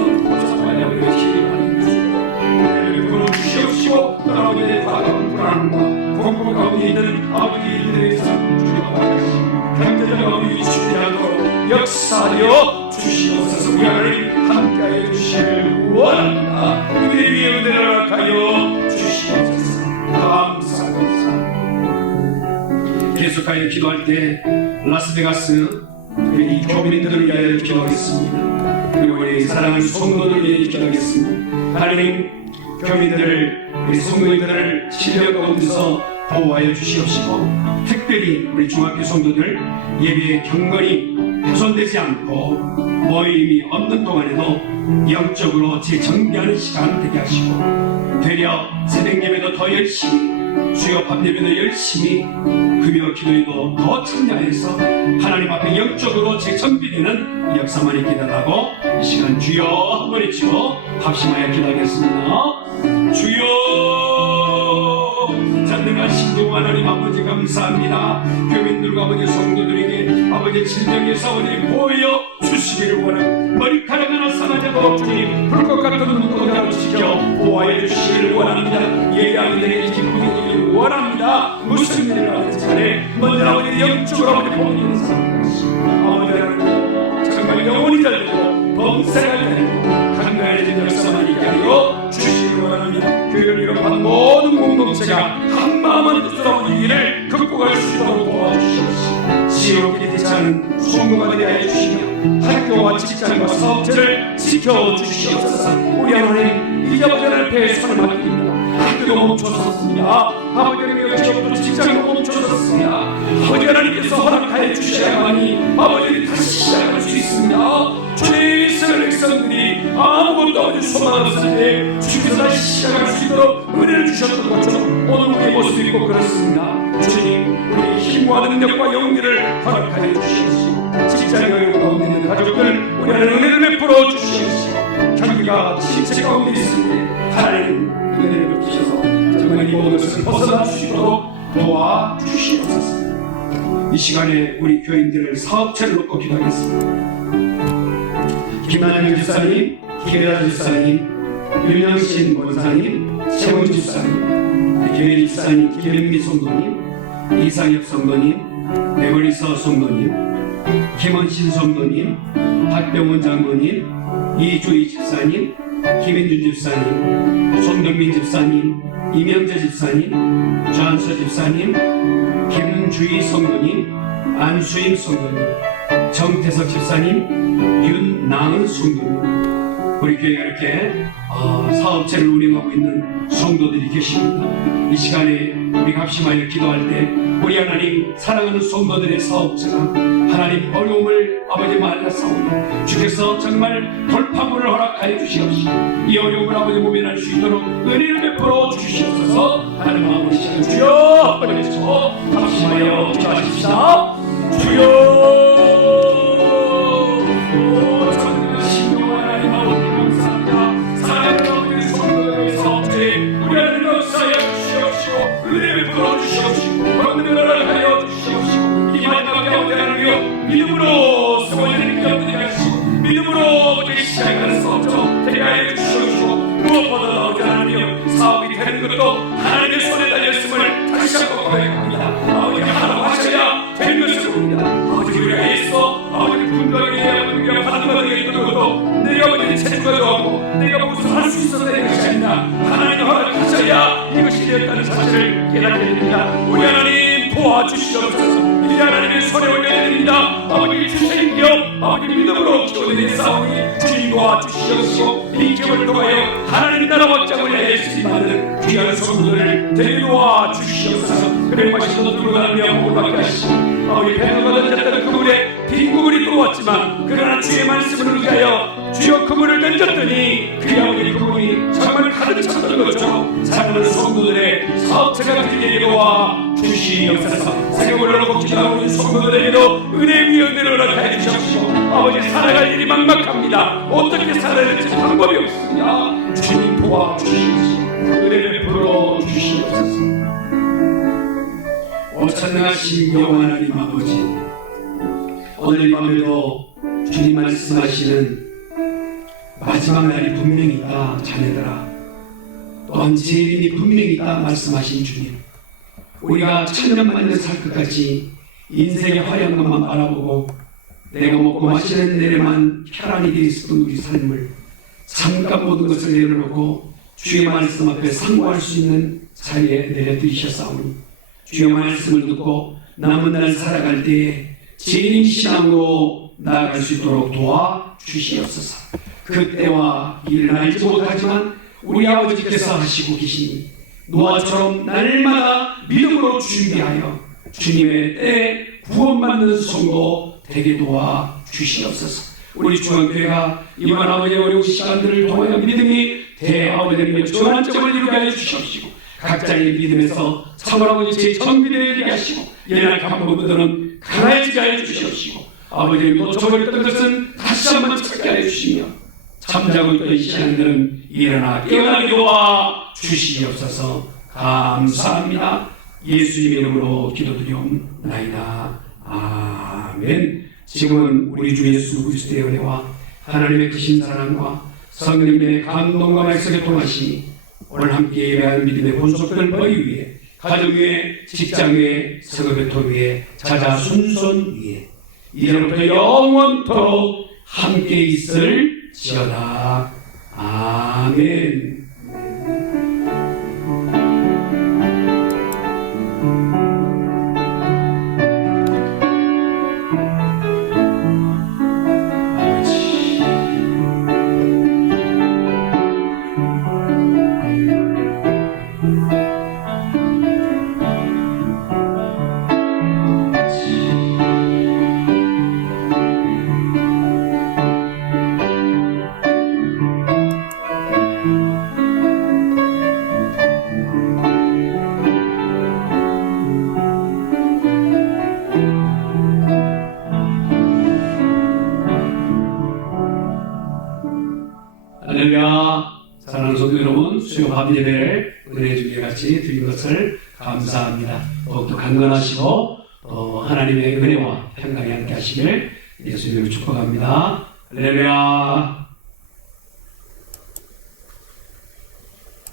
정말 아버지의 지혜를 주시옵시고, 아버지의 과거한 불안과 공포 가운데 있는 아버지 일들에게서 주여 경제적 어려움이 위축되지 않도록 역사하여 주시옵소서. 우리 하나님 함께하여 주시기를 원합니다. 우리 위에 은혜를 허락하여 주시옵소서. 감사합니다. 계속하여 기도할 때 라스베가스 이 교민들을 위하여 기도하겠습니다. 그리고 우리 사랑하는 성도들을 위하여 기도하겠습니다. 하나님, 교민들을, 우리 성도들을 신령 가운데서 보호하여 주시옵시고, 특별히 우리 중학교 성도들 예배에 경건이 훼손되지 않고 모임이 없는 동안에도 영적으로 재정비하는 시간 되게 하시고, 되려 새벽 예배도 더 열심히, 수요 밤 예배도 열심히, 금요 기도에도 더 참여해서 하나님 앞에 영적으로 재정비되는 역사만 있게 달라고 이 시간 주여 한번 외치고 합심하여 기도하겠습니다. 주여, 전능하신 여호와 하나님 아버지 감사합니다. 교민들과 아버지 성도들에게 아버지 질병에서 아버지 보여 주시기를 원합니다. 머리카락 하나 상하지 않도록 주님 불꽃 같은 눈동자로 지켜 보호하여 주시기를 원합니다. 예배하는 데에 기쁨이 되기를 원합니다. 무슨 일을 하든지 간에 먼저 아버지 영적으로 아버지 보이는 사람같이 아버지 하나님 정말 영혼이 잘되고 범사가 되고 강간해진 역사만 있게 하여 주시기를 원합니다. 교회를 이뤄한 모든 공동체가 한마음은 뜻으로 이 일을 극복할 수 있도록 도와주시옵시고, 지옥에 되지 않은 성도가 되게 하여 주시며 학교와 직장과 사업체를 지켜주시옵소서. 우리 하나님 이제 아버지 앞에 손을 맡깁니다. 학교도 멈춰섰습니다. 아버지는 지역도 직장도 멈춰섰습니다. 아버지 하나님께서 허락하여 주셔야만이 아버지는 다시 시작할 수 있습니다. 주님, 이스라엘 백성들이 아무것도 아버지 소망 없을 때 주께서 다시 시작할 수 있도록 은혜를 주셨던 것처럼 오늘 우리의 모습이 있고 그렇습니다. 주님, 우리의 힘과 능력과 용기를 허락하여 주시옵시고, 직장의 어려움 가운데 있는 가족들 우리 안에 은혜를 베풀어 주시옵시고, 경기가 침체 가운데 있습니다. 하나님 은혜를 베푸셔서 정말 이 모든 것을 벗어나 주시도록 도와주시옵소서. 이 시간에 우리 교인들을 사업체를 놓고 기도하겠습니다. 김만영 집사님, 김혜라 집사님, 윤영신 권사님, 최원주 집사님, 김혜 집사님, 김현미 성도님, 이상엽 성도님, 배걸리서 성도님, 김원신 성도님, 박병원 장로님, 이주희 집사님, 김인준 집사님, 손경민 집사님, 이명재 집사님, 좌한서 집사님, 김주희 성도님, 안수임 성도님, 정태석 집사님, 윤나은 성도님, 우리 교회에 이렇게 사업체를 운영하고 있는 성도들이 계십니다. 이 시간에 우리 합심하여 기도할 때 우리 하나님 사랑하는 성도들의 사업체가 하나님 어려움을 아버지 만났사오니 주께서 정말 돌파구를 허락하여 주시옵시고 이 어려움을 아버지 모면할 수 있도록 은혜를 베풀어 주시옵소서. 하나님 마음으로 시작해 주여 한번 외쳐 합심하여 기도하십시다. 주여 믿음으로 성원을 곁들여 하시고 믿음으로 우리 시작하는 사업처럼 대하여 주시옵시고 무엇보다 아버지 하나님 사업이 되는 것도 하나님의 손에 달렸음을 다시 한번 고백합니다. 아버지 하나님 하셔야 되는 것을 봅니다. 아버지 우리가 있어 아버지 분명히 우리가 받는 것에 있던 것도 내가 아버지 체주가 좋았고 내가 무슨 할 수 있어서 되는 것이 아니라 하나님 허락하셔야 이것이 되었다는 사실을 깨닫게 됩니다. 우리 하나님 도와주시옵소서. 하나님의 손에 올려드립니다. 아버지 주신 기업 아버지 믿음으로 기도드린 싸우니 주님 도와주시옵시고 이 기업을 통하여 하나님 나라 확장을 할 수 있는 귀한 성도들을 데려와 주시옵소서. 그래 마시도 들고 다니며 복받게 하시고 아버지 배도가 던졌던 그물에 빈 그물이 들어왔지만 그러나 주의 말씀을 의하여 주여 그물을 던졌더니 그 아버지 그물이 정말 가득 찼던 것처럼 사랑하는 성도들의 사업체가 되리와 주시옵소서. 세금을 놓고 기도하는 성도들에게도 은혜 위에 은혜를 허락하여 주시옵시고 아버지 살아갈 일이 막막합니다. 어떻게 살아야 될지 방법이 없습니다. 주님 도와주시옵시고 은혜를 베풀어 주시옵소서. 오찬나가신 여호와 하나님 아버지, 오늘 이 밤에도 주님 말씀하시는 마지막 날이 분명히 있다 자네들아, 또한 재림이 분명히 있다 말씀하신 주님, 우리가 천년만년 살 것까지 인생의 화려한 것만 바라보고 내가 먹고 마시는 내에만 혈안이 되어 있었던 우리 삶을 잠깐 모든 것을 내려놓고 주의 말씀 앞에 상고할 수 있는 자리에 내려드리셨사오니 주의 말씀을 듣고 남은 날 살아갈 때에 재림 신앙으로 나아갈 수 있도록 도와주시옵소서. 그때와 일을 알지 못하지만 우리 아버지께서 하시고 계시니 노아처럼 날마다 믿음으로 준비하여 주님의 때에 구원받는 성도 되게 도와주시옵소서. 우리 중앙교회가 이번 아버지의 어려운 시간들을 통하여 믿음이 대아버지의 전환점을 이루게 하여 주시옵시고 각자의 믿음에서 참아버지 재정비되게 하시고 예날 강범들은 강해지게 하여 주시옵시고 아버지의 놓쳐버렸던 것은 다시 한번 찾게 하여 주시며 잠자고 있던 이 시간들은 일어나 깨어나게 도와 주시옵소서. 감사합니다. 예수님 이름으로 기도드리옵나이다. 아멘. 지금은 우리 주 예수 그리스도의 은혜와 하나님의 크신 사랑과 성령님의 감동과 말씀에 통하시니 오늘 함께 예배한 믿음의 본속들 머리 위에, 가정 위에, 직장 위에, 서거배터 위에, 자자 순손 위에 이제부터 영원토록 함께 있을지어다. 아멘. 할렐루야. 사랑하는 성도 여러분, 수요 밤 예배를 은혜 주기에 같이 드린 것을 감사합니다. 더욱더 강건하시고 또 하나님의 은혜와 평강이 함께 하시길 예수님으로 축복합니다. 할렐루야.